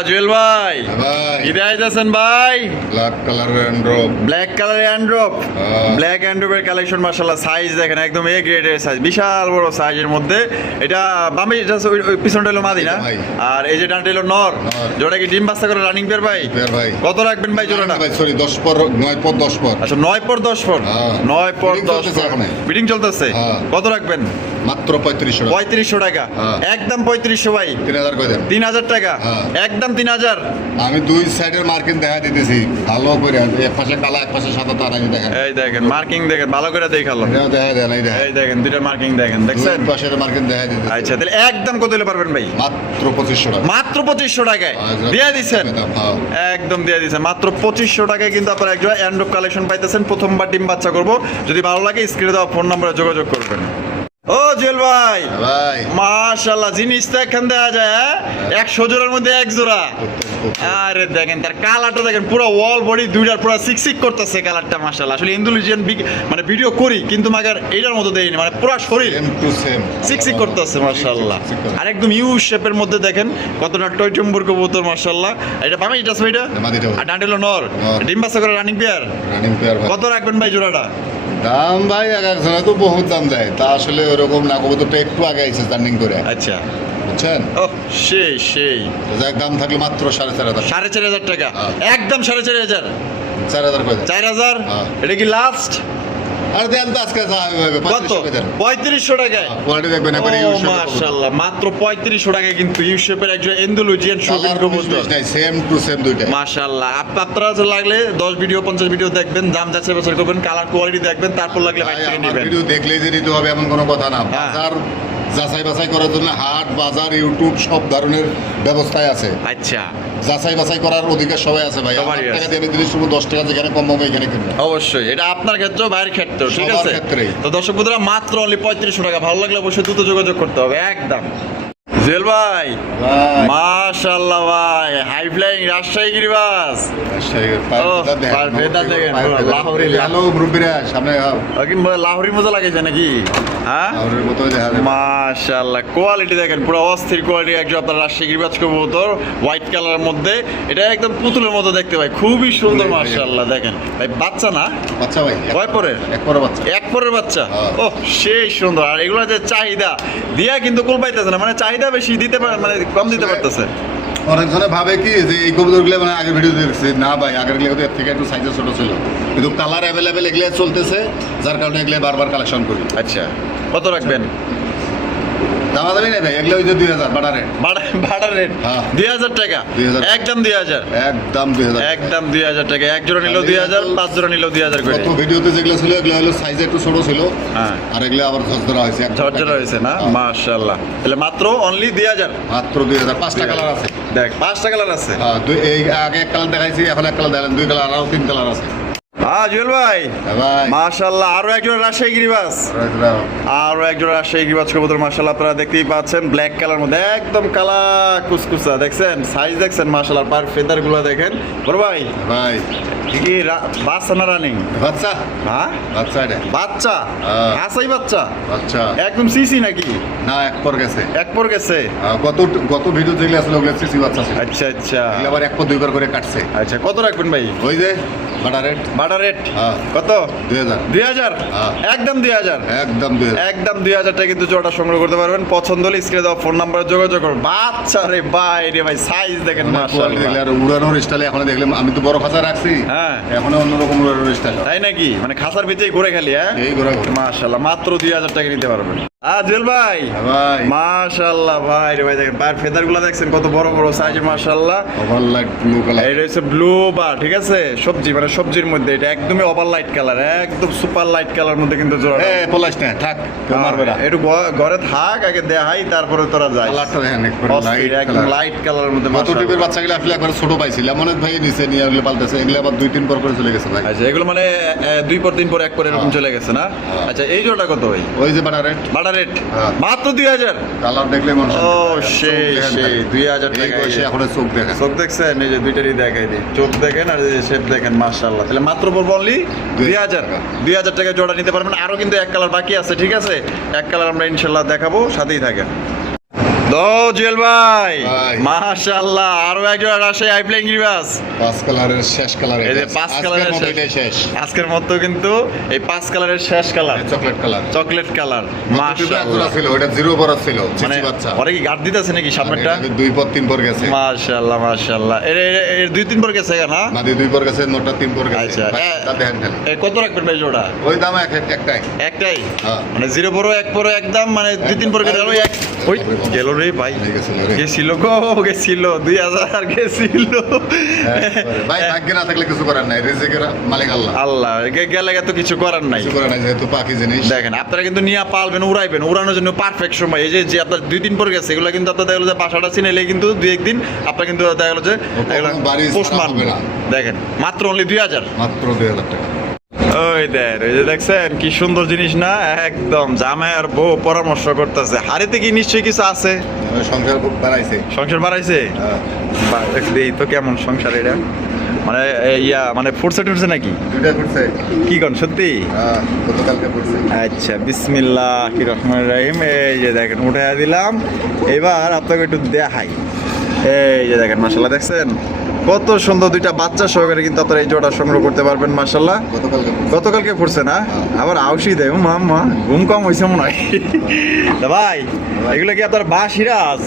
জুয়েল ভাই ভাই ঈদে আইতাছেন ভাই। ব্ল্যাক কালার অ্যান্ড্রপ, ব্ল্যাক কালার অ্যান্ড্রপ, হ্যাঁ। ব্ল্যাক অ্যান্ড্রপের কালেকশন মাশাআল্লাহ। সাইজ দেখেন একদম এ গ্রেডের সাইজ, বিশাল বড় সাইজের মধ্যে। এটা বামে এটা ওই পিছনটা হলো মাদি না, ভাই। আর এই যে ডানটা হলো নর। নর। জোড়া কি ডিম বাচ্চা করে রানিং পেয়ার ভাই? পেয়ার ভাই। কত রাখবেন ভাই জোড়াটা? ভাই সরি 10 পর 9 পর 10 পর। আচ্ছা 9 পর 10 পর। হ্যাঁ। 9 পর Bidding 10 চলতেছে পর এখনো। বিডিং চলতেছে। হ্যাঁ। কত রাখবেন? মাত্র 3500 টাকা। 3500 টাকা। হ্যাঁ। একদম 3500 ভাই। 3000 কই দেন? 3000 টাকা। হ্যাঁ। একদম 3000। আমি দুই সাইডের মার্কিং দেখা দিতেছি ভালো করে, এক পাশে কালা এক পাশে সাদা তার আমি দেখেন। এই দেখেন মার্কিং দেখেন, ভালো করে দেখালো। এটা দেখা দেন, এই দেখেন এই দেখেন দুইটা মার্কিং দেখেন, দেখছেন? দুই পাশের মার্কিং দেখা দিতেছি। আচ্ছা তাহলে একদম কত হলে পারবেন ভাই? মাত্র 2500 টাকা। মাত্র 2500 টাকায় আচ্ছা। দিয়ে দিচ্ছেন। হ্যাঁ। একদম দিয়ে দিচ্ছেন মাত্র 2500 টাকায় কিন্তু আপনারা একজোড়া অ্যান্ড্রপ কালেকশন পাইতেছেন। প্রথমবার ডিম বাচ্চা করবো। যদি ভালো লাগে স্ক্রিনে দেওয়া ফোন নম্বরে যোগাযোগ করবেন। ও জুয়েল ভাই ভাই মাশাআল্লাহ, জিনিস তো এখান দেওয়া যায়, হ্যাঁ? 100 জোড়ার মধ্যে এক জোড়া। আরে দেখেন তার কালারটা দেখেন, পুরো ওয়াল বডি দুইটার পুরো সিকসিক করতেছে কালারটা মাশাআল্লাহ। আসলে ইন্দোনেশিয়ান মানে ভিডিও করি কিন্তু মাগার এইটার মতো দেয়নি, মানে পুরো শরীর সেম টু সেম সিকসিক করতেছে মাশাআল্লাহ। আর একদম ইউ শেপের মধ্যে দেখেন কতটা টয়টম্বর কবুতর মাশাআল্লাহ। এটা পাবে এটা আছে এটা, মাদিটা আর ডান্ডেলো নর, নর। ডিম বাচ্চা করে রানিং পেয়ার। রানিং পেয়ার ভাই। কত রাখবেন ভাই জোড়াটা? দাম ভাই এক একজনে তো বহুত দাম দেয়, তা আসলে ওরকম না, কবুতরটা একটু আগে আইছে টার্নিং করে, আচ্ছা বুঝছেন? ও সেই সেই যাক দাম থাকলে মাত্র 4500। 4500 টাকা। হ্যাঁ। একদম 4500। 4000 কই দেন? 4000। হ্যাঁ। এটা কি লাস্ট? আর দেন তো আজকে যা হবে কত? 3500 কই দেন? 3500 টাকায়। কোয়ালিটি দেখবেন ও একবারে ইউজ মাশাআল্লাহ, মাত্র 3500 টাকায় কিন্তু ইউ শেপের একজন ইন্দোনেশিয়ান শৌখিন কবুতর। সেম টু সেম দুইটা। মাশাআল্লাহ, আপনারা যে লাগলে 10 ভিডিও 50 ভিডিও দেখবেন, দাম যাচাই বাছাই করবেন, কালার কোয়ালিটি দেখবেন, তারপর লাগলে বাইক থেকে আমার নেবেন। ভিডিও দেখলেই যে নিতে হবে এমন কোনো কথা না। হ্যাঁ। বাজার যাচাই বাছাই করার জন্য হাট বাজার ইউটিউব সব ধরনের ব্যবস্থায় আছে। আচ্ছা যাচাই বাছাই করার অধিকার সবাই আছে ভাই। সবারই আমার টাকা আছে। দিয়ে আমি দিলে শুধু 10 টাকা যেখানে কম হবে এখানে কিনবো। অবশ্যই এটা আপনার ক্ষেত্রেও ভাইয়ের ক্ষেত্রেও, ঠিক সবার আছে? ক্ষেত্রেই। তো দর্শক বন্ধুরা মাত্র অনলি 3500 টাকা। ভালো লাগলে অবশ্যই দ্রুত যোগাযোগ করতে হবে একদম। জুয়েল ভাই মাশাআল্লাহ ভাই, হাই ফ্লাইং রাজশাহী গিরিবাস। হ্যালো মুরব্বীরা সামনে আও। লাহোরি মজা লাগাইছে নাকি? হ্যাঁ লাহোরের মতো দেখা যায়। মাশাআল্লাহ, কোয়ালিটি দেখেন পুরো অস্থির কোয়ালিটি। একজন আপনার রাজশাহী গিরিবাজ কবুতর হোয়াইট কালারের মধ্যে, এটা একদম পুতুলের মতো দেখতে ভাই, খুবই সুন্দর মাশাআল্লাহ। দেখেন ভাই বাচ্চা না, বাচ্চা ভাই কয় পরের? এক পরে বাচ্চা। এক পরের বাচ্চা। হ্যাঁ। ও সেই সুন্দর। আর এগুলো যে চাহিদা দিয়া কিন্তু কুল পাইতেছে না, মানে চাহিদা বেশি দিতে পারে, মানে কম দিতে পারতেছে। অনেকজনে ভাবে কি যে এই কবুতরগুলো মানে আগের ভিডিও দেখছি না ভাই, আগের গুলো এর থেকে একটু সাইজে ছোট ছিল, কিন্তু কালার অ্যাভেলেবেল এগুলো চলতেছে, যার কারণে এগুলো বারবার কালেকশন করি। আচ্ছা কত রাখবেন? দামাদামি নেই ভাই, এগুলো ওই যে 2000 বাটা রেট। ভাড়া রেট হ্যাঁ। 2000 টাকা। 2000 একদম 2000। একদম 2000। একদম 2000 টাকা। এক জোড়া নিলেও 2000, 5 জোড়া নিলেও 2000 করে। কত ভিডিওতে যেগুলো ছিল এগুলো হলো সাইজে একটু ছোট ছিল, হ্যাঁ আর এগুলো আবার ঝরঝরা হয়েছে। ঝরঝরা হয়েছে না? হ্যাঁ। মাশাআল্লাহ, তাহলে মাত্র অনলি 2000। মাত্র 2000। 5টা কালার আছে। দেখ 5টা কালার আছে। হ্যাঁ, এই আগে এক কালার দেখাইছি, এখন এক কালার দেখালেন, 2 কালার, আরো 3 কালার আছে। জুয়েল ভাই হ্যাঁ ভাই মাশাআল্লাহ, আরো একজন রাজশাহী গিরিবাস, আরো একজন রাজশাহী গিরিবাজ কবুতর মাশাআল্লাহ। আপনারা দেখতেই পাচ্ছেন ব্ল্যাক কালার মধ্যে একদম কালা কুসকুসা, দেখছেন সাইজ দেখছেন মাশাআল্লাহ। পার ফেদার গুলো দেখেন বড় ভাই। ভাই কি কি বাচ্চা না রানিং? বাচ্চা, হ্যাঁ বাচ্চা এটা বাচ্চা। হ্যাঁ। আসাই বাচ্চা বাচ্চা একদম সিসি নাকি? না, এক পর গেছে। এক পর গেছে। গত ভিডিও যেগুলো আসলে ওগুলো সিসি বাচ্চা ছিল, আচ্ছা আচ্ছা এগুলো আবার এক পর 2 বার করে কাটছে। আচ্ছা কত রাখবেন ভাই? ওই যে বাটা রেট। বাটা রেট হ্যাঁ। কত? 2000। 2000। হ্যাঁ। একদম 2000। একদম 2000। একদম 2000 টাকা কিন্তু জোড়াটা সংগ্রহ করতে পারবেন। পছন্দ হলে স্ক্রিনে দেওয়া ফোন নাম্বারে যোগাযোগ করুন। বাচ্চা রে ভাই রে ভাই, সাইজ দেখেন দেখলে মাশাআল্লাহ। আর উড়ানোর স্টাইলে এখন দেখলাম, আমি তো বড় খাঁচা রাখছি, হ্যাঁ এখন অন্যরকম উড়ানোর স্টাইল। তাই নাকি? মানে খাসার ভিতরেই ঘুরে খালি, হ্যাঁ এই ঘোরা ঘোরা। মাশাআল্লাহ, মাত্র 2000 টাকা নিতে পারবেন। জুয়েল ভাই ভাই মাশাআল্লাহ ভাই রে ভাই দেখেন পায়ের ফেদারগুলো দেখছেন কত বড় বড় সাইজের মাশাআল্লাহ। ওভারলাইট ব্লু কালার। এটা হচ্ছে ব্লু বার, ঠিক আছে, সবজি মানে সবজির মধ্যে এটা একদমই ওভার লাইট কালার, একদম সুপার লাইট কালার মধ্যে কিন্তু জোড়া। পলাশ না থাক কেউ মারবে না। একটু ঘরে থাক আগে দেখাই তারপরে তোরা যাই। কালারটা দেখেন একবার অস্থির, একদম লাইট কালারের মধ্যে গত টিপের বাচ্চাগুলো আসলে একবার ছোট পাইছিল অনেক ভাই নিচে নিয়ে এগুলো পাল্টেছে, এগুলো আবার 2-3 পর করে চলে গেছে ভাই। আচ্ছা এগুলো মানে 2 পর 3 পর 1 পর এরকম চলে গেছে না? আচ্ছা এই জোড়াটা কত ভাই? ওই যে বাটা রেট বাটা রেট হ্যাঁ। মাত্র 2000। কালার দেখলে মানুষ ও সেই 2000 এই টাকা। বয়সে এখন চোখ দেখে চোখ দেখছেন, এই যে দুইটারই দেখাই দিই, চোখ দেখেন আর শেপ দেখেন মাশাআল্লাহ। তাহলে মাত্র পড়বো অনলি 2000 টাকা জোড়া নিতে পারবেন। আরো কিন্তু এক কালার বাকি আছে, ঠিক আছে, এক কালার আমরা ইনশাল্লাহ দেখাবো, সাথেই থাকেন। জুয়েল ভাই ভাই। মাশাআল্লাহ আরো এক জোড়া রাজশাহী আইপ্লেইং রিভার্স। 5 কালারের শেষ কালার এই যে 5 কালারের শেষ আজকের মতো কিন্তু এই 5 কালারের শেষ colour chocolate colour. Chocolate colour মাশাআল্লাহ মাশাআল্লাহ। ছিল ওটা 0 পর ছিল মানে চিচি বাচ্চা। ওরে কি গার্ড দিতেছে নাকি সামনেরটা? 2 পর 3 পর গেছে মাশাআল্লাহ মাশাআল্লাহ। এর 2-3 পর গেছে না? মাদি 2 পর গেছে, নোটা 3 পর গেছে। আচ্ছা, বাচ্চাটা দেখেন খালি। কত রাখবেন ভাই জোড়া? ওই দাম একটাই। একটাই হ্যাঁ। মানে 0 পরও 1 পরও একদম মানে 2-3 পর গেল এক ওই গেল রে ভাই। গেছিল গো, গেছিল 2000 গেছিল। ভাই ভাগ্যে না থাকলে কিছু করার নাই, রিজিকের মালিক আল্লাহ। আল্লাহ গেলে তো কিছু করার নাই। কিছু করার নাই, যেহেতু পাখি জিনিস। দেখেন আপনারা কিন্তু নিয়ে পালবেন, উড়াইবেন, উড়ানোর জন্য পারফেক্ট সময়। এই যে আপনার 2-3 পর গেছে এগুলো কিন্তু আপনার দেখা গেলো যে বাসাটা চিনেলে কিন্তু 2-1 দিন আপনার কিন্তু দেখা গেলো যে এগুলো বাড়ি পোস্ট ছাড়া মারবে হবে না। না। দেখেন মাত্র অনলি 2000। মাত্র 2000 টাকা। ওই দেখ এই যে দেখছেন কি সুন্দর জিনিস না, একদম জামাই আর বউ পরামর্শ করতেছে। হাড়িতে কি নিশ্চয়ই কিছু আছে? সংখ্যা খুব বাড়াইছে। সংসার বাড়াইছে? দেই তো কেমন সংসার এটা, মানে মানে ফুটছে টুটছে নাকি? দুইটা করছে। কি কন সত্যি? গতকালকে করছে। আচ্ছা বিসমিল্লাহির রহমানির রহিম। এই যে দেখেন উঠাইয়া দিলাম, এবার আপনাকে একটু দেখাই। এই যে দেখেন মাশাআল্লাহ, দেখছেন কত সুন্দর দুইটা বাচ্চা সহকারে কিন্তু আপনারা এই জোড়া সংগ্রহ করতে পারবেন মাশাআল্লাহ। গতকালকে পড়ছে না? আবার আউসি দেয় মাম্মা, ঘুম কম হয়েছে মনে হয়। তা ভাই এগুলো কি আপনার বাসিরাজ?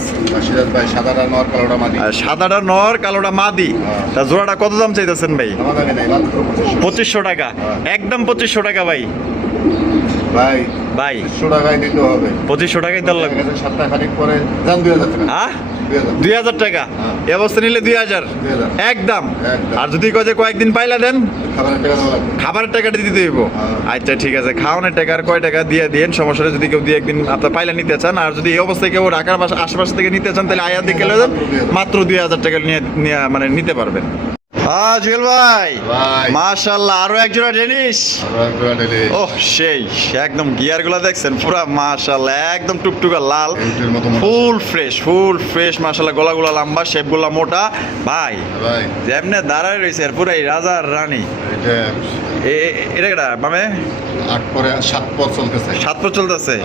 সিরাজ ভাই সাদাটা নর কালোটা মাদি। সাদাটা নর কালোটা মাদি। তা জোড়াটা কত দাম চাইতেছেন ভাই? আমাদের নাই মাত্র 2500 টাকা। একদম 2500 টাকা ভাই। ভাই ভাই 100 টাকায় দিতে হবে। 2500 টাকাই দেওয়ার লাগবে। সপ্তাহ খানিক পরে দাম 2000 টাকা। হ্যাঁ 2000 2000 টাকা। এই অবস্থা নিলে 2000 2000 একদম। একদম। আর যদি কয় যে কয়েকদিন পাইলা দেন খাবারের টাকা দেওয়া লাগবে। খাবারের টাকাটা দিতে হইব। হ্যাঁ। আচ্ছা ঠিক আছে, খাওয়ানোর টাকা আর কয় টাকা দিয়ে দিন, সমস্যা নেই। যদি কেউ দিয়ে একদিন আপনার পাইলা নিতে চান, আর যদি এই অবস্থায় কেউ ঢাকার আশেপাশে থেকে নিতে চান তাহলে আয়া দেখে দেন, মাত্র 2000 টাকা নিয়ে মানে নিতে পারবেন। জুয়েল ভাই ভাই। মাশাআল্লাহ আরো এক জোড়া জিনিস। আর একবার দিলে ওহ সেই একদম গিয়ার গুলা দেখছেন পুরা মাশাআল্লাহ একদম টুকটুকা লাল, এটার মতো মোটা। ফুল ফ্রেশ মাশাআল্লাহ। গলাগুলা লম্বা, শেপগুলা মোটা। ভাই ভাই যেমনে দাঁড়ায় রয়েছে আর পুরাই রাজা আর রানী। এটা এটা কেডা মামে? 8 পরে 7 পর চলতেছে। 7 পর চলতেছে।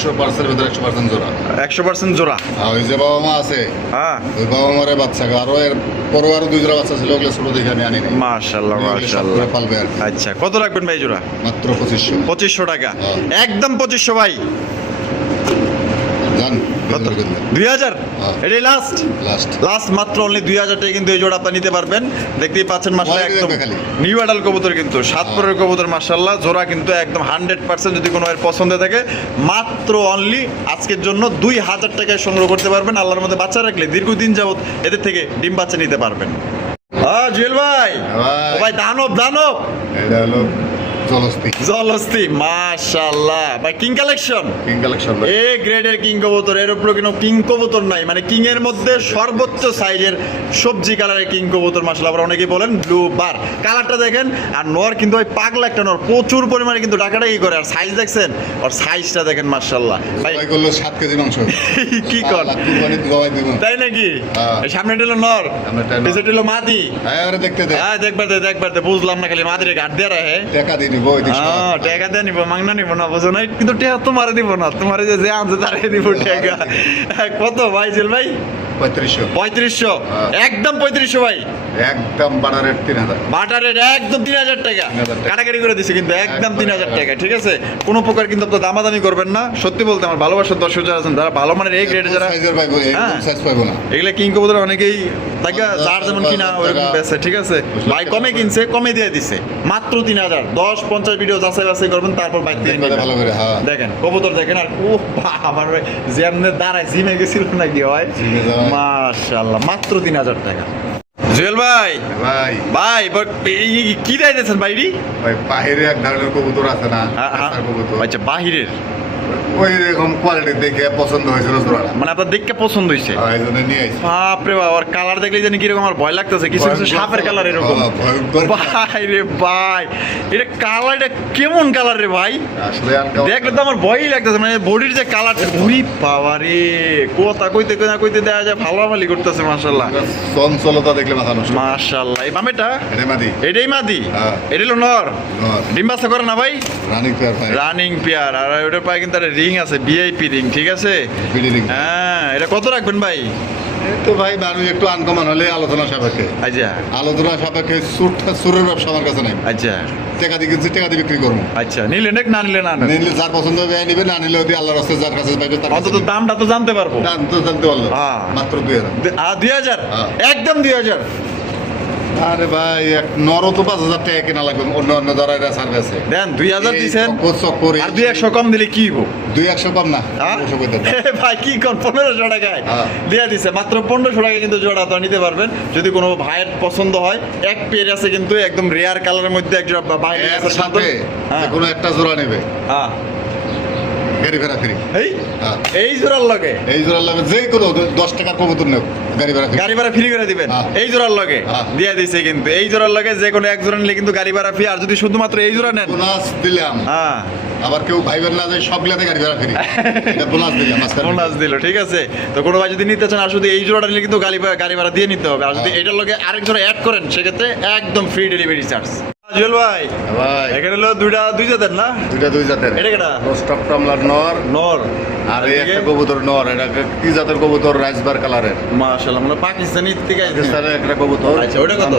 100% ভিতরে 100% জোড়া। 100% জোড়া। ওই যে বাবা মা আছে, হ্যাঁ ওই বাবা মারে বাচ্চা আরো এর পরও আরো 2 জোড়া বাচ্চা ছিল, ওগুলো ছোট দেখে আমি আনি নাই। মাশাআল্লাহ ওগুলো সব মাশাআল্লাহ। করে পালবে আর কি। আচ্ছা কত রাখবেন ভাই জোড়া? মাত্র 2500। 2500 টাকা। হ্যাঁ। একদম 2500 ভাই। জান কত? 2000 2000 হ্যাঁ। এটাই লাস্ট। লাস্ট মাত্র অনলি 2000 টাকা কিন্তু এই জোড়া আপনি নিতে পারবেন। দেখতেই পাচ্ছেন মাশাআল্লাহ Quality একদম দেখবে খালি। নিউ অ্যাডাল কবুতর কিন্তু 7 পরের কবুতর মাশাআল্লাহ। জোড়া কিন্তু একদম 100% যদি কোনো এর পছন্দ থাকে মাত্র অনলি আজকের জন্য 2000 টাকায় সংগ্রহ করতে পারবেন। আল্লাহর মধ্যে বাচ্চা রাখলে দীর্ঘদিন যাবত এদের থেকে ডিম বাচ্চা নিতে পারবেন। জুয়েল ভাই ভাই। ও ভাই দানব এটা হলো জলস্তি মাশাআল্লাহ ভাই। কিং কালেকশন, কিং কালেকশন এ গ্রেডের কিং কবুতর। এর উপরে কোনো কিং কবুতর নাই, মানে কিং এর মধ্যে সর্বোচ্চ সাইজের সবজি কালারের কিং কবুতর মাশাআল্লাহ। আবার অনেকেই বলেন ব্লু বার। কালারটা দেখেন, আর নর কিন্তু ওই পাগলা একটা নর, প্রচুর পরিমাণে কিন্তু ডাকাটা ই করে। আর সাইজ দেখছেন, আর সাইজটা দেখেন মাশাআল্লাহ ভাই। ভাই করলো 7 কেজি মাংস। কি কর তাই নাকি? হ্যাঁ। সামনে হলো নর, সামনেটা নর। পিছনে হলো মাদি। হ্যাঁ আরে দেখতে দে। হ্যাঁ দেখবার দে বুঝলাম না, খালি মাদিরে গাড় দিয়ে রাখে। টাকা দিয়ে নিব ওই দিন। হ্যাঁ টাকা দিয়ে নিবো, মাংনা নিবো না, বুঝো নাই? কিন্তু টাকা তোমারে দিব না, তোমারে যে আনছে তারে দিব টাকা। কত ভাই জেল ভাই? 3500 3500 একদম 3500 ভাই, একদম বাটা রেট 3000। বাটারের একদম 3000 টাকা 3000 টাকা। কাটাকাটি করে দিছে কিন্তু একদম একবারে, 3000 টাকা, ঠিক আছে? কোনো প্রকার কিন্তু আপনার দামাদামি করবেন না। সত্যি বলতে আমার ভালোবাসার দর্শক যারা আছেন, যারা ভালো মানের এই গ্রেডে যারা সাইজের পাইবো, হ্যাঁ। এরকম সাইজ পাইবো না। এগুলা কিং কবুতর অনেকেই টাকা পঞ্চাশ, যার যেমন কিনা টাকা, ওরকম বেচে, ঠিক আছে? ভাই কমে কিনছে, কমে দিয়ে দিছে মাত্র 3000। 10-50 ভিডিও যাচাই বাছাই করবেন, তারপর বাইক দিয়ে দেখবে নিবেন। ভালো করে, হ্যাঁ। দেখেন কবুতর দেখেন, আর ও আমার যেমনে দাঁড়ায় জিমে গেছিল নাকি হয়। জিমে যাওয়া। মাশাআল্লাহ, মাত্র 3000 টাকা। জুয়েল ভাই, ভাই ভাই কি দিয়েছেন ভাইরি? ভাই বাহিরে এক ধরনের কবুতর আছে না, পেশার কবুতর, আচ্ছা বাহিরের, ওই রকম কোয়ালিটি দেখে পছন্দ হয়েছিল জোড়াটা, মানে আপনার দেখতে পছন্দ হয়েছে? এই জন্য নিয়ে আইছি। বাপরে বাবা, আর কালার দেখলে জানি কিরকম আমার ভয় লাগতেছে, কিছু কিছু সাপের কালার এরকম। হ্যাঁ, ভয়ঙ্কর। ভাই রে ভাই, এটা কালারটা কেমন কালার রে ভাই? আসলে আর কেমন- দেখলে তো আমার ভয়ই লাগতেছে, মানে বডির যে কালারটা, উই বাবা রে, কথা কইতে না কইতে দেখা যায় ভালোভালি করতেছে। মাশাআল্লাহ চঞ্চলতা দেখলে মাথা নষ্ট। মাশাআল্লাহ। এই বামেটা এটা মাদি, এটাই মাদি, হ্যাঁ। এটা হলো নর। নর। ডিম বাচ্চা করে না ভাই? রানিং পেয়ার ভাই, রানিং পেয়ার, আর ওটার পায়ে কিন্তু একটা রিং আছে, ভিআইপি রিং, ঠিক আছে? বিল্ডিং। হ্যাঁ, এটা কত রাখবেন ভাই? তো ভাই মানুষ একটু আনকমন হলে আলোচনা সাপেক্ষে, আচ্ছা আলোচনা সাপেক্ষে সুরের ব্যবসা আমার কাছে নাই। আচ্ছা টাকা দিয়ে কিনছি, টাকা দিয়ে বিক্রি করবো। আচ্ছা, নিলে নেক, না নিলে না নেন। নিলে যার পছন্দ হবে নিবে, না নিলে ওদি আল্লাহর রাস্তায় যার কাছে পাইবে তার কাছে অন্তত নিবে। দামটা তো জানতে পারবো। দাম তো জানতে পারলো, হ্যাঁ। মাত্র 2000। 2000, হ্যাঁ। একদম 2000। আরে ভাই এক নরও তো 5000 টাকা কেনা লাগবে, অন্য অন্য যারা এরা সার্ভিস আছে। দেন 2000 দিছেন, চক্কর আর 200 কম দিলে কি হবো? 200 কম না, হ্যাঁ? 200 কইতে হবে। ভাই কি কোন 1500 টাকায় হ্যাঁ। দিয়ে দিছে, মাত্র 1500 টাকা কিন্তু জোড়া তো নিতে পারবেন। যদি কোনো ভাইয়ের পছন্দ হয়, এক পেয়ার আছে কিন্তু একদম রেয়ার কালারের মধ্যে এক জোড়া বাইরে এর আছে সাথে হ্যাঁ। যে কোনো একটা জোড়া নেবে, হ্যাঁ, গাড়ি ভাড়া ফ্রি। এই হ্যাঁ। এই জোড়ার লগে এই জোড়া লাগবে, যে কোনো 10 টাকার কবুতর নেব, গাড়ি ভাড়া ফ্রি। গাড়ি ভাড়া ফ্রি করে দিবেন। হ্যাঁ। এই জোড়ার লগে হ্যাঁ। দিয়ে দিছে কিন্তু, এই জোড়ার লগে যে কোনো এক জোড়া নিলে কিন্তু গাড়ি ভাড়া ফ্রি। আর যদি শুধুমাত্র এই জোড়া নেন, বোনাস দিলাম, হ্যাঁ, আবার কেউ ভাইবেন না যে সবগুলাতে গাড়ি ভাড়া ফ্রি, এটা বোনাস দিলাম আজকে। বোনাস দিল, ঠিক আছে? তো কোনো ভাই যদি নিতে চান, আর শুধু এই জোড়াটা নিলে কিন্তু গাড়ি ভাড়া দিয়ে নিতে হবে। আর যদি এটার লগে আরেক জোড়া অ্যাড করেন, সেক্ষেত্রে একদম ফ্রি ডেলিভারি চার্জ। জুয়েল ভাই, ভাই এখানে হলো দুই জাতের না? দুইটা দুই জাতের, এটা কেটা? রোস্টপ টামলার নর, নর, আর এই একটা কবুতর নর। এটা কি জাতের কবুতর? রাইসবার কালারের, মাশাআল্লাহ, মানে পাকিস্তানি থেকে আইছে। পাকিস্তানের একটা কবুতর। আচ্ছা, ওটা কত?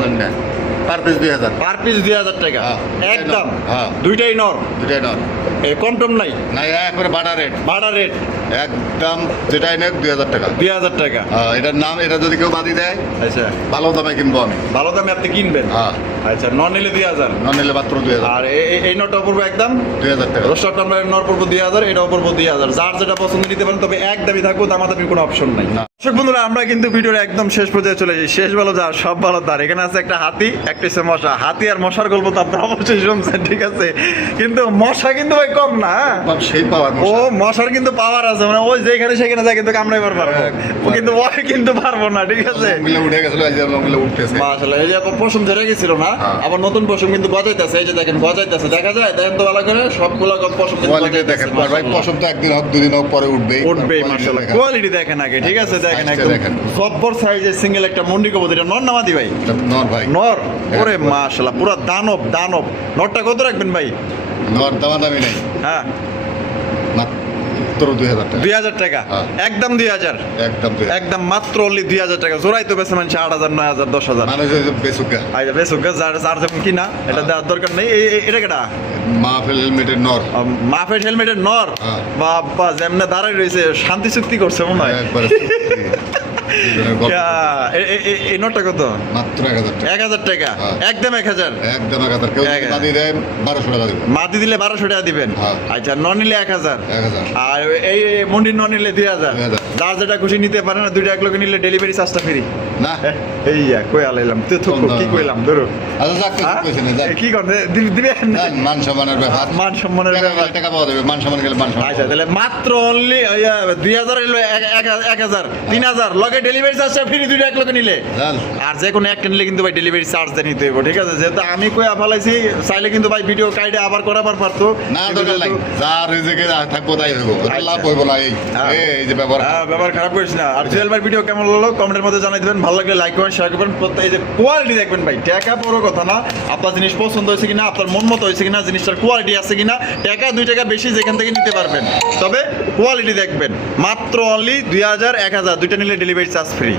পার পিস 2000, পার পিস 2000 টাকা হ্যাঁ। একদম। হ্যাঁ। দুইটাই নর, দুটাই নর। কম টম নাই, না একবারে বাটা রেট, ভাড়া রেট একদম যেটাই নেক 2000 টাকা। 2000 টাকা। এটার নাম, এটা যদি কেউ বাদি দেয় আচ্ছা, ভালো দামে কিনবো আমি। ভালো দামে আপনি কিনবেন। হ্যাঁ, আচ্ছা, নর নিলে 2000, নন নিলে মাত্র 2000, আর এই নরটা পড়বো একদম 2000 টাকা। রোস্টার টাম্বলার নর পড়বো 2000, এটাও পড়বো 2000। যার যেটা পছন্দ নিতে পারেন, তবে এক দামি থাকবো, দামাদামির কোনো অপশন নাই। না। দর্শক বন্ধুরা, আমরা কিন্তু ভিডিওর একদম শেষ পর্যায়ে চলে যাই। শেষ ভালো যার, সব ভালো তার। এখানে আছে একটা হাতি, একটা হচ্ছে মশা। হাতি আর মশার গল্প তো আপনারা অবশ্যই শুনছেন, ঠিক আছে? কিন্তু মশা কিন্তু ভাই কম না, হ্যাঁ? সেই পাওয়ার ও মশার কিন্তু পাওয়ার আছে, মানে ওই যেখানে সেখানে যায় কিন্তু কামড়াইবার পারবো, ও কিন্তু ওই কিন্তু পারবো না, ঠিক আছে? মিলে উঠে গেছিল, আজ মিলে উঠতেছে। মাশাআল্লাহ, এই যে আপনার পশম ধরে গেছিল না, হ্যাঁ। আবার নতুন পশম কিন্তু গজাইতেছে। এই যে দেখেন গজাইতেছে, দেখা যায়? দেখেন তো ভালো করে, সবগুলা পশম কিন্তু কোয়ালিটি গজাইতেছে, দেখেন, ভাই মাশাআল্লাহ। পশম তো একদিন হোক দুদিন হোক পরে উঠবেই। উঠবেই, Quality মাশাআল্লাহ। দেখেন। কোয়ালিটি দেখেন আগে, ঠিক আছে? দেখেন Size টা একদম দেখেন। জব্বর সাইজের সিঙ্গেল একটা মন্ডি কবুতর। এটা নর না মাদি ভাই? এটা নর ভাই, নর। ওরে একবার। মাশাআল্লাহ, পুরো দানব দানব। নরটা কত রাখবেন ভাই? নর দামাদামি নাই, হ্যাঁ, মাত্র 2000 টাকা। 2000 টাকা, হ্যাঁ। একদম 2000, একদম 2000। একদম মাত্র অনলি 2000 টাকা। জোড়াই তো বেছে মানুষ 8000, 9000, 10000। মানুষ ওই যে বেসুকা আচ্ছা, বেশ ওকে, যার যেমন কিনা, এটা দেওয়ার দরকার নেই। এটা কেটা? মাহফিল হেলমেটের নর, মাফেট হেলমেটের নর। হ্যাঁ। বাবা, যেমনে দাঁড়াই রয়েছে, শান্তি চুক্তি করছে মনে হয়। একবারে দুজনের গল্প। এই নটটা কত? মাত্র 1000 টাকা, 1000 টাকা, হ্যাঁ। একদম 1000। একদম 1000। কেউ এক হাজার। বাদি দেয় 1200 টাকা দেবে, মাটি দিলে 1200 টাকা দিবেন। হ্যাঁ। আচ্ছা, ন নিলে 1000। 1000। আর এই মন্ডির ন নিলে 2000। 2000। যার যেটা খুশি নিতে পারেন, আর দুইটা এক লোকে নিলে ডেলিভারি চার্জটা ফ্রি। না এই কই আলাইলাম তুই তো কি কইলাম ধরো। আচ্ছা যাক, কিছু কইছে না, যাক। কি করে দিবেন? যাক, মান সম্মানের ব্যাপার, মান সম্মানের টাকা ব্যাপার। গেলে টাকা পাওয়া যাবে, মান সম্মান গেলে মান সম্মান আচ্ছা, তাহলে মাত্র অনলি 2000 এলো 1000, 3000 লগে ডেলিভারি চার্জটা ফ্রি, দুইটা এক লোকে নিলে। জান। আর যে কোনো এক একটা নিলে কিন্তু ভাই ডেলিভারি চার্জ দিয়ে নিতে হইব, ঠিক আছে? যেহেতু আমি কই ফেলাইছি, চাইলে কিন্তু ভাই ভিডিও কাইডে আবার করাবার পারতো। না কিন্তু দরকার নাই, যেহেতু- যা রিজিকে থাকবো তাই হইব, আচ্ছা। লাভ হইব না। হ্যাঁ। এই যে ব্যবহার হ্যাঁ, ব্যবহার খারাপ করিস না। আর জুয়েল ভাই ভিডিও কেমন হলো কমেন্টের মধ্যে জানাই দিবেন। ভালো লাগলে লাইক করবেন, শেয়ার করবেন। এই যে কোয়ালিটি দেখবেন ভাই, টাকা বড় কথা না, আপনার জিনিস পছন্দ হয়েছে কিনা, আপনার মন মতো হয়েছে কিনা, জিনিসটার কোয়ালিটি আছে কিনা, টাকা 2 টাকা বেশি যেখান থেকে নিতে পারবেন, তবে কোয়ালিটি দেখবেন। মাত্র অনলি 2000 1000 দুইটা নিলে ডেলিভারি চার্জ ফ্রি।